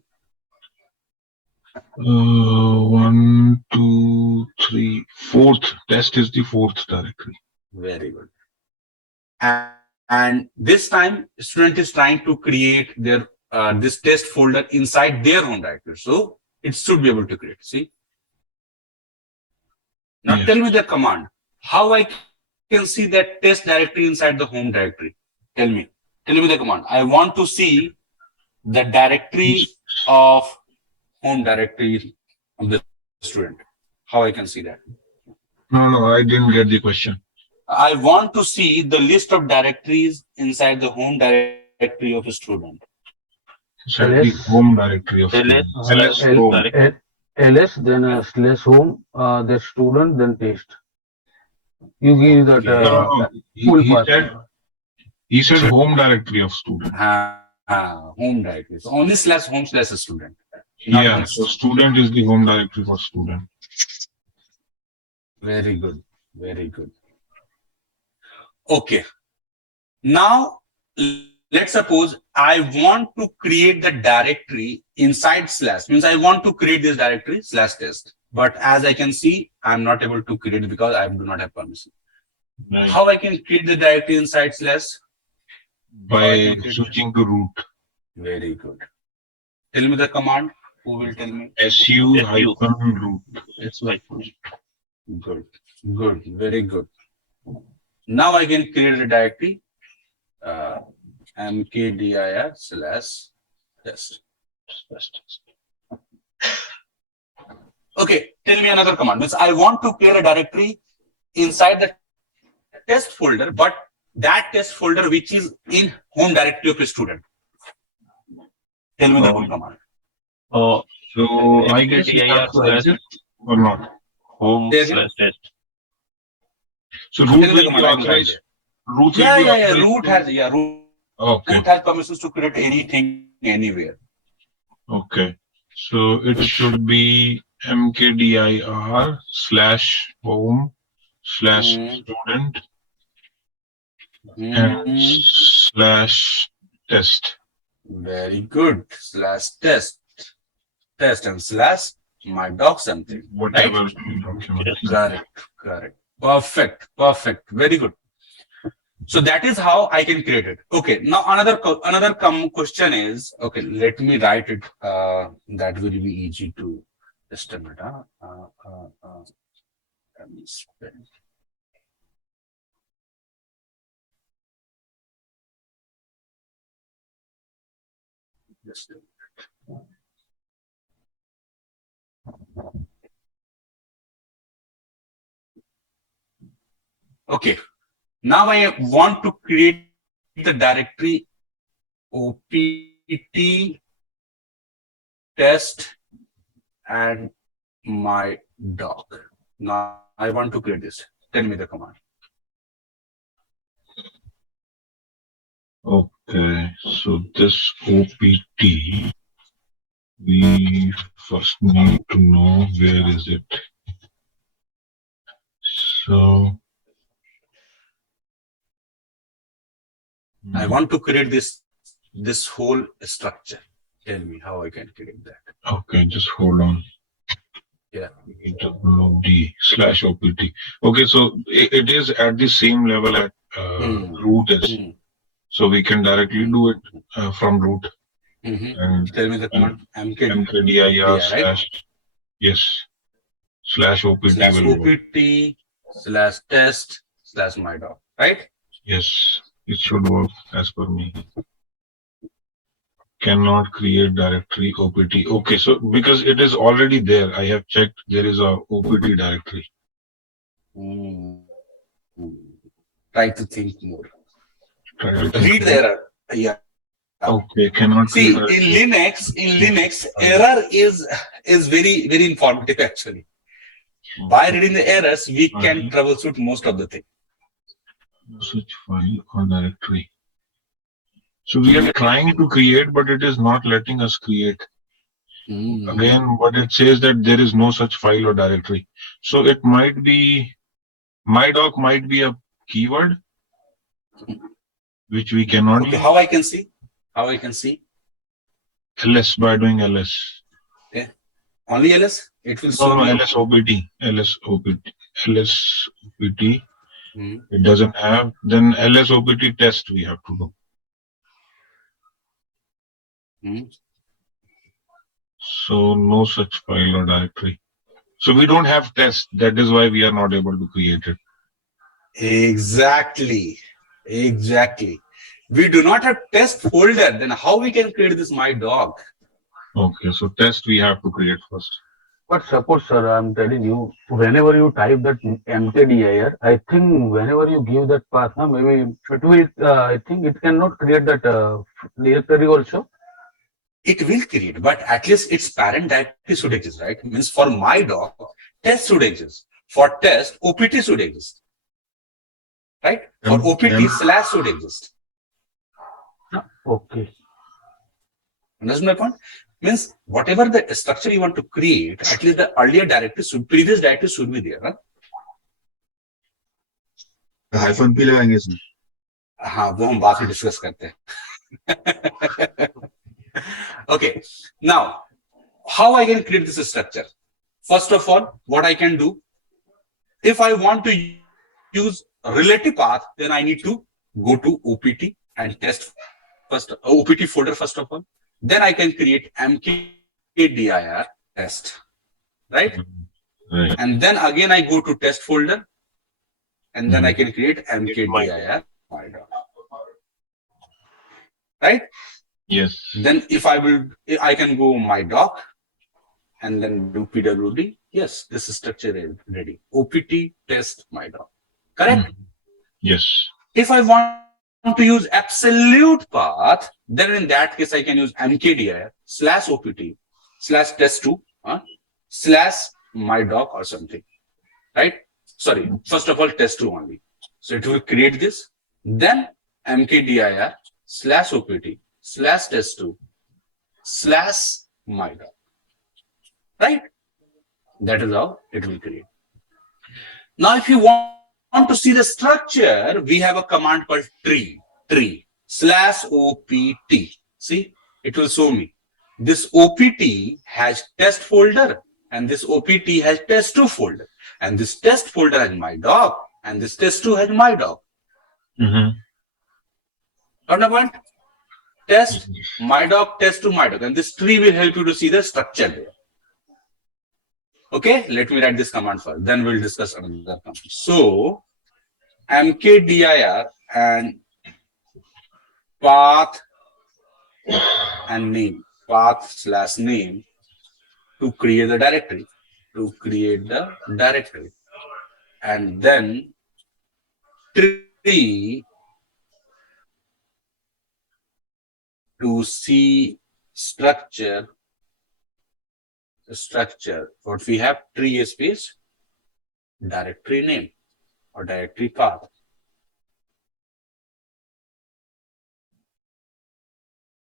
1, 2, 3, fourth. Test is the fourth directory. Very good. And this time, student is trying to create their this test folder inside their home directory. So it should be able to create. See. Now Yes. tell me the command. How I can see that test directory inside the home directory? Tell me. Tell me the command. I want to see the directory of home directory of the student. How I can see that? No, I didn't get the question. I want to see the list of directories inside the home directory of a student. Inside the home directory of ls, home. ls, then slash home, the student, then test. You give that No, full path. he said home directory of student. Home directory. So only slash home slash student. Yeah, so student is the home directory for student. Very good. Very good. Okay. Now, let's suppose I want to create the directory inside slash. Means I want to create this directory slash test. But as I can see, I'm not able to create it because I do not have permission. Right. How I can create the directory inside slash? By switching to root. Very good. Tell me the command. Who will tell me? su-root. It's like Good. Good. Very good. Now I can create a directory mkdir slash test. Okay. Tell me another command. Means I want to create a directory inside the test folder, but that test folder which is in home directory of a student. Tell me the full command. So I guess you have to exit or not. home There slash test. So root will be authorized. Root will be authorized. Root has Okay. root has permissions to create anything anywhere. Okay. So it should be mkdir slash home slash student and slash test. Very good. Slash test. Test and slash my doc something. Whatever Right? document. Correct. Perfect. Very good. So that is how I can create it. Okay. Now another question is, okay, let me write it. That will be easy to just a minute. Let me spell. Just okay. Now I want to create the directory OPT test and my doc. Now I want to create this. Tell me the command. Okay, so this OPT, we first need to know where is it. So I want to create this whole structure. Tell me how I can create that. okay, just hold on. Yeah. D/OPT. Okay, so it is at the same level at root is. So we can directly do it from root. And Tell me the command. mkdir right? yes /OPT Slash will work. OPT slash test slash my doc. Right? Yes, it should work as per me. Cannot create directory OPT. Okay, so because it is already there, I have checked there is a OPT directory. Try to think more. Try to think Read the error. Yeah. Okay, cannot See, create in Linux, error is very informative actually. By reading the errors, we can troubleshoot most of the thing. such file or directory. So we are trying to create, but it is not letting us create. Again, but it says that there is no such file or directory. So it might be, my doc might be a keyword, which we cannot Okay, use. how I can see? How I can see? ls by doing ls. Yeah. Only ls? It will No, show no, me. LSOPT. It doesn't have. Then LSOPT test we have to do. So no such file or directory. So we don't have test. That is why we are not able to create it. Exactly. We do not have test folder. Then how we can create this my dog? Okay, so test we have to create first. But suppose, sir, I'm telling you, whenever you type that mkdir, I think whenever you give that path, maybe it will, I think it cannot create that directory also. It will create, but at least its parent directory should exist, right? Means for my dog, test should exist. For test, OPT should exist. Right? For OPT, slash should exist. Okay. Understand my point? Means whatever the structure you want to create, at least the earlier directory should, previous directory should be there. Right? Hyphen भी लगाएंगे इसमें हाँ वो हम बाद में discuss करते हैं. Okay, now how I can create this structure? First of all, what I can do, if I want to use relative path, then I need to go to OPT and test first, OPT folder first of all. Then I can create mkdir test, right? Right. And then again I go to test folder, and then I can create mkdir my.doc. Right? Yes. Then if I can go my doc and then do pwd. Yes, this is structure is ready. OPT test my doc. Correct? Yes. If I want to use absolute path, then in that case I can use mkdir slash OPT slash test2 slash my doc or something. Right? Sorry, first of all test2 only. So it will create this. Then mkdir slash OPT slash test2 slash my doc. Right? That is how it will create. Now, if you want to see the structure, we have a command called tree slash OPT. See, it will show me. This OPT has test folder and this OPT has test2 folder. And this test folder has my doc and this test2 has my doc. Point? Test my doc, test2 my doc, and this tree will help you to see the structure there. Okay, let me write this command first, then we'll discuss another command. So mkdir and path and name, path/name to create the directory, and then tree to see structure. What we have, tree space directory name or directory path.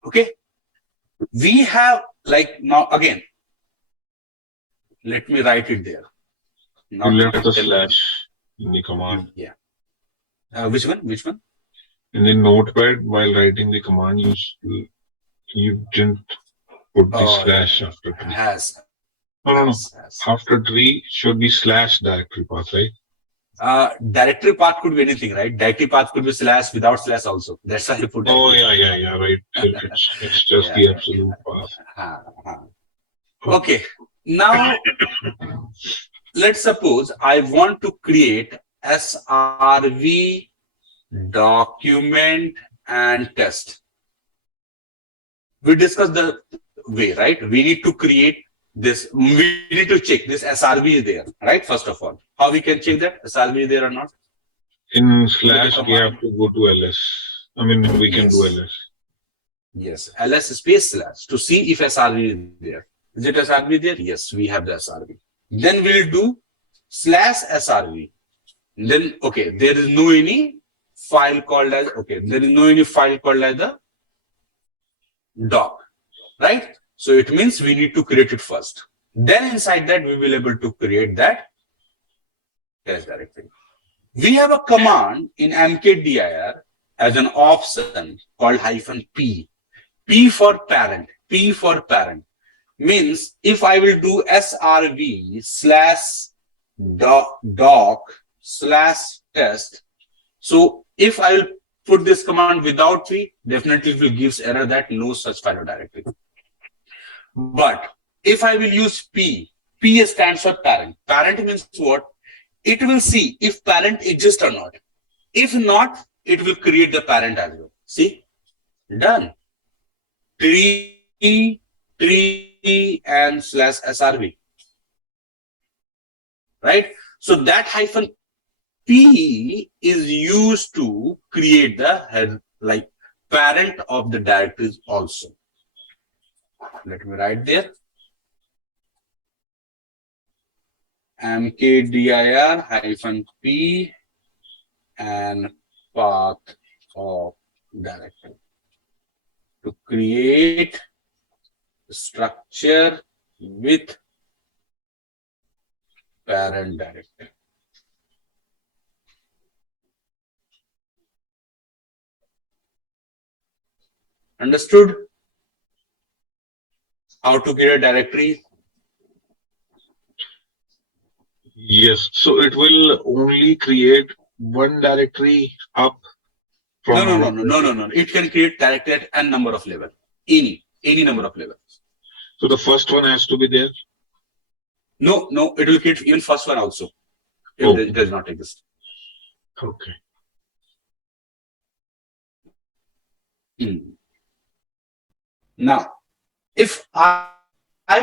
Okay, we have like now again. Let me write it there. You left the slash in the command. Yeah. Which one? Which one? In the notepad, while writing the command, you didn't put the slash after tree. Has. No. After tree should be slash directory path, right? Directory path could be anything, right? Directory path could be slash without slash also. That's why you put. Oh yeah, right. It's just the absolute path. Okay. Now, let's suppose I want to create SRV document and test. We discussed the way, right? We need to create this. We need to check this SRV is there, right? First of all, how we can check that SRV is there or not? In slash, we have to go to ls. I mean, we can do ls. Yes, ls space slash to see if SRV is there. Is it SRV there? Yes, we have the SRV. Then we'll do /SRV. Then, okay, there is no any file called as, the doc, right? So it means we need to create it first. Then inside that, we will able to create that test directory. We have a command in mkdir as an option called -p. P for parent. Means if I will do SRV /doc/test. So if I will put this command without P, definitely it will give error that no such file or directory. But if I will use P stands for parent. Parent means what? It will see if parent exists or not. If not, it will create the parent as well. See? Done. Tree and /SRV. Right? So that -p is used to create the head, like parent of the directories also. Let me write there. mkdir -p and path of directory to create structure with parent directory. Understood? How to create a directory? Yes. So it will only create one directory up from. No. It can create directory at n number of level. Any number of levels. So the first one has to be there? No, it will create even first one also. If it does not exist. Okay. Now, if I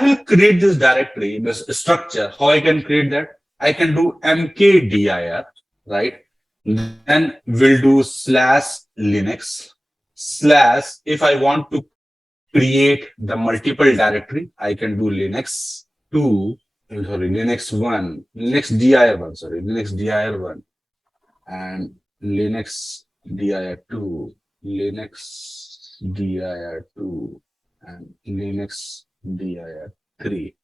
will create this directory, this structure, how I can create that? I can do mkdir, right? Then we'll do /linux / if I want to create the multiple directory, I can do linux dir1 and linux dir2 and linux dir3.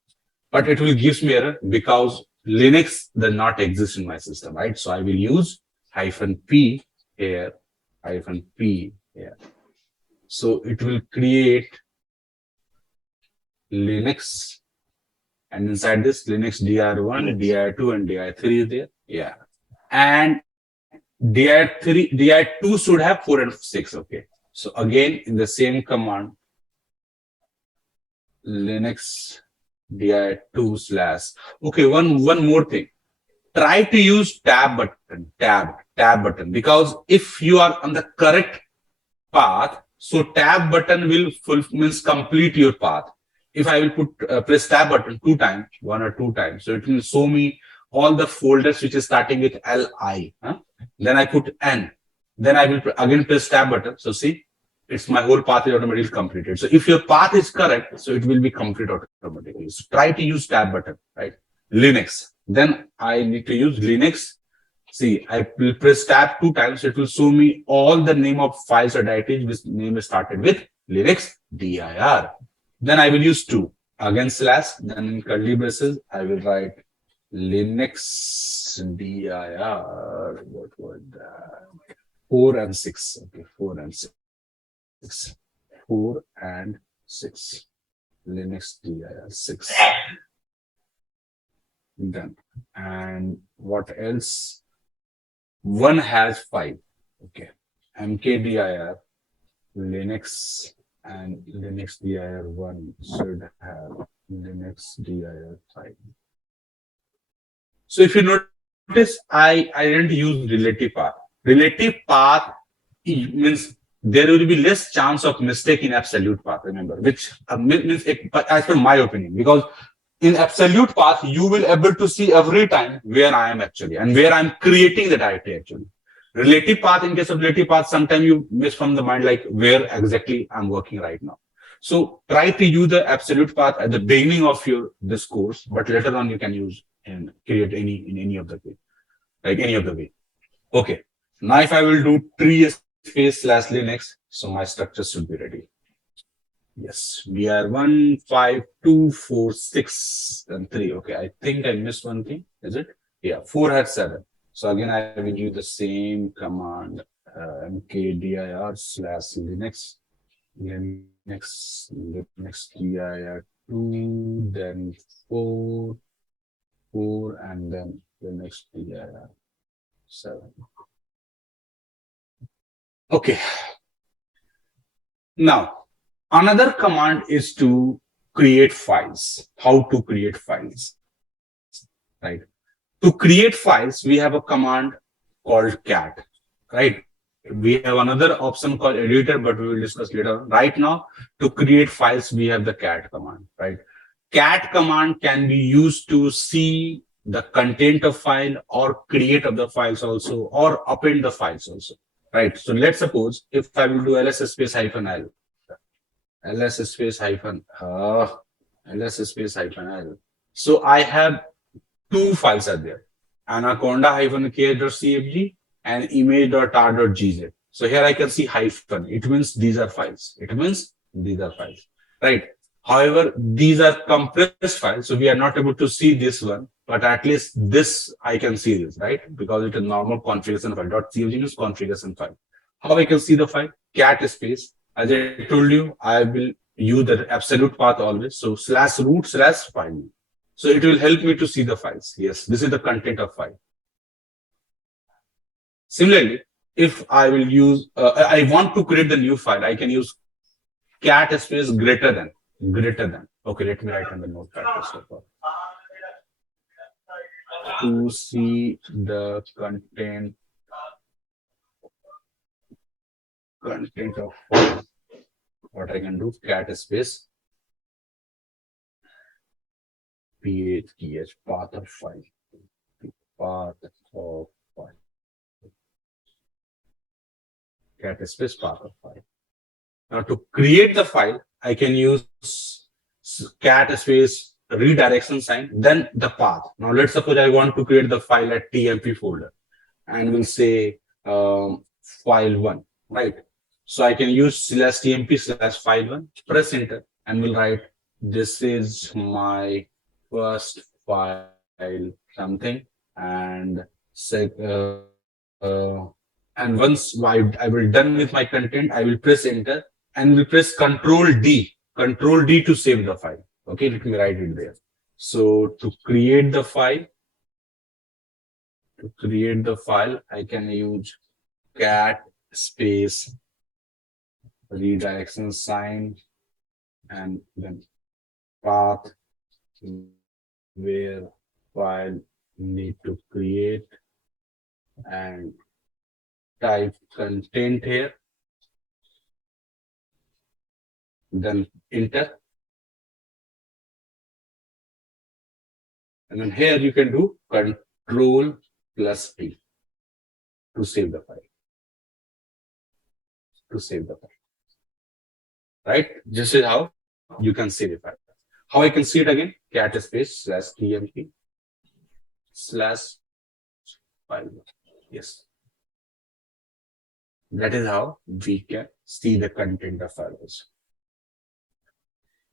But it will give me error because Linux does not exist in my system, right? So I will use -p here, -p here. So it will create Linux, and inside this Linux dir1, dir2, and dir3 is there. Yeah. And dir2 should have 4 and 6. Okay. So again, in the same command, Linux dir2 / okay, one more thing. Try to use tab button, because if you are on the correct path, So tab button will means complete your path. If I will put press tab button 2 times, 1 or 2 times, so it will show me all the folders which is starting with LI. Then I put N. Then I will again press tab button. So see, it's my whole path is automatically completed. So if your path is correct, so it will be complete automatically. So try to use tab button, right? Linux. Then I need to use Linux. See, I will press tab 2 times. It will show me all the name of files or directories which name is started with Linux dir. Then I will use 2. Again slash. Then in curly braces, I will write Linux dir. What was that? 4 and 6. Okay, 4 and 6. 4 and 6. Linux dir 6. Done. And what else? One has 5. Okay. mkdir Linux and Linux dir 1 should have Linux dir 5. So if you notice, I didn't use relative path. Relative path means there will be less chance of mistake in absolute path, remember, which means as per my opinion, because in absolute path, you will able to see every time where I am actually and where I'm creating the directory actually. Relative path, in case of relative path, sometimes you miss from the mind like where exactly I'm working right now. So try to use the absolute path at the beginning of your this course, but later on you can use and create any of the way, like any of the way. Okay. Now if I will do tree space slash Linux, so my structure should be ready. Yes, we are 1, 5, 2, 4, 6, and 3. Okay, I think I missed one thing. Is it? Yeah, 4 had 7. So again, I will use the same command mkdir slash Linux dir 2, then 4, and then Linux dir 7. Okay. Now, another command is to create files. How to create files, right? To create files, we have a command called cat, right? We have another option called editor, but we will discuss later. Right now, to create files, we have the cat command, right? Cat command can be used to see the content of file or create of the files also, or append the files also, right? So let's suppose if I will do ls space hyphen l, ls space hyphen ls space hyphen l. So I have 2 files are there, anaconda-k.cfg and image.tar.gz. So here I can see hyphen. It means these are files. It means these are files, right? However, these are compressed files, so we are not able to see this one, but at least this I can see this, right? Because it is normal configuration file. .cfg means configuration file. How I can see the file? Cat space. As I told you, I will use the absolute path always. So /root/file. So it will help me to see the files. Yes, this is the content of file. Similarly, if I will use, I want to create the new file, I can use cat space greater than. Okay, let me write on the notepad first of all. To see the content of file, what I can do, cat space path of file, cat space path of file. Now to create the file, I can use cat space redirection sign, then the path. Now let's suppose I want to create the file at tmp folder and we'll say file1, right? So I can use /tmp/file1, press enter, and we'll write this is my first file something, and say and once I will done with my content, I will press enter and will press Control D to save the file. Okay, let me write it there. So to create the file, I can use cat space redirection sign and then path where file need to create and type content here then enter. And then here you can do Control plus P to save the file. To save the file. Right? This is how you can save the file. How I can see it again? Cat space / tmp / file. Yes. That is how we can see the content of files.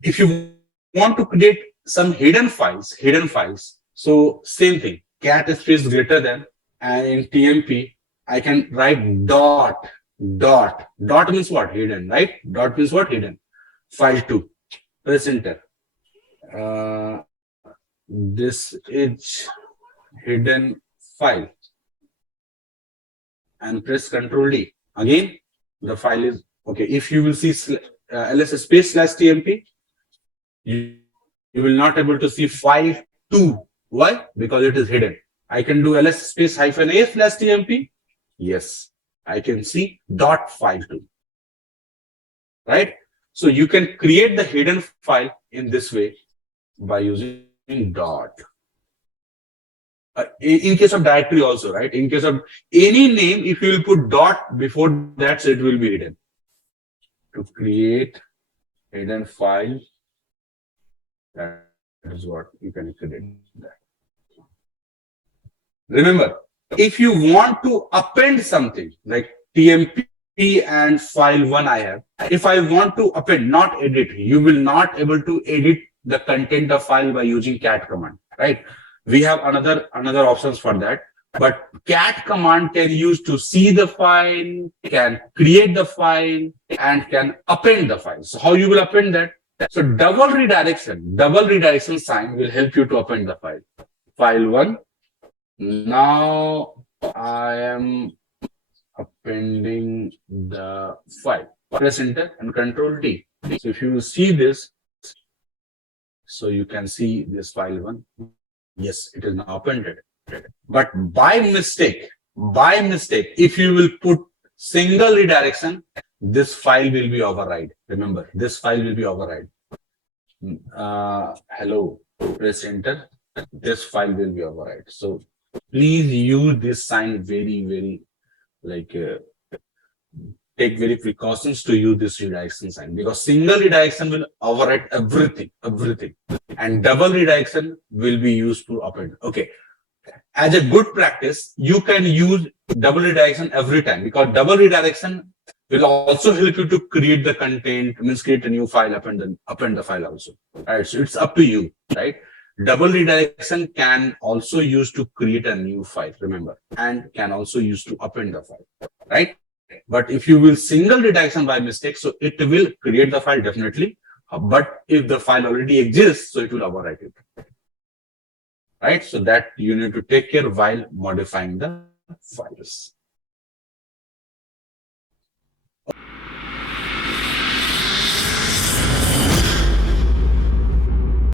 If you want to create some hidden files, so same thing, cat space greater than, and in TMP, I can write dot. Dot means what? Hidden, right? Dot means what? Hidden. File2. Press enter. This is hidden file. And press Ctrl D. Again, the file is okay. If you will see ls space / tmp, you will not able to see file2. Why? Because it is hidden. I can do ls space -a / tmp. Yes, I can see dot file2. Right? So you can create the hidden file in this way by using dot. In case of directory also, right? In case of any name, if you will put dot before that, so it will be hidden. To create hidden file, that is what you can create. Remember, if you want to append something like TMP and file1 I have, if I want to append, not edit, you will not able to edit the content of file by using cat command, right? We have another options for that, but cat command can use to see the file, can create the file, and can append the file. So how you will append that? So double redirection sign will help you to append the file. File1. Now I am appending the file. Press enter and Control D. So if you see this, so you can see this file1. Yes, it is now appended. But by mistake, if you will put single redirection, this file will be override. Remember, this file will be override. Hello, press enter. This file will be override. So please use this sign very, take very precautions to use this redirection sign, because single redirection will override everything. And double redirection will be used to append. Okay. As a good practice, you can use double redirection every time, because double redirection will also help you to create the content, means create a new file, append the file also. Right. So it's up to you, right? Double redirection can also use to create a new file, remember, and can also use to append the file, right? But if you will single redirection by mistake, so it will create the file definitely. But if the file already exists, so it will overwrite it. Right? So that you need to take care while modifying the files.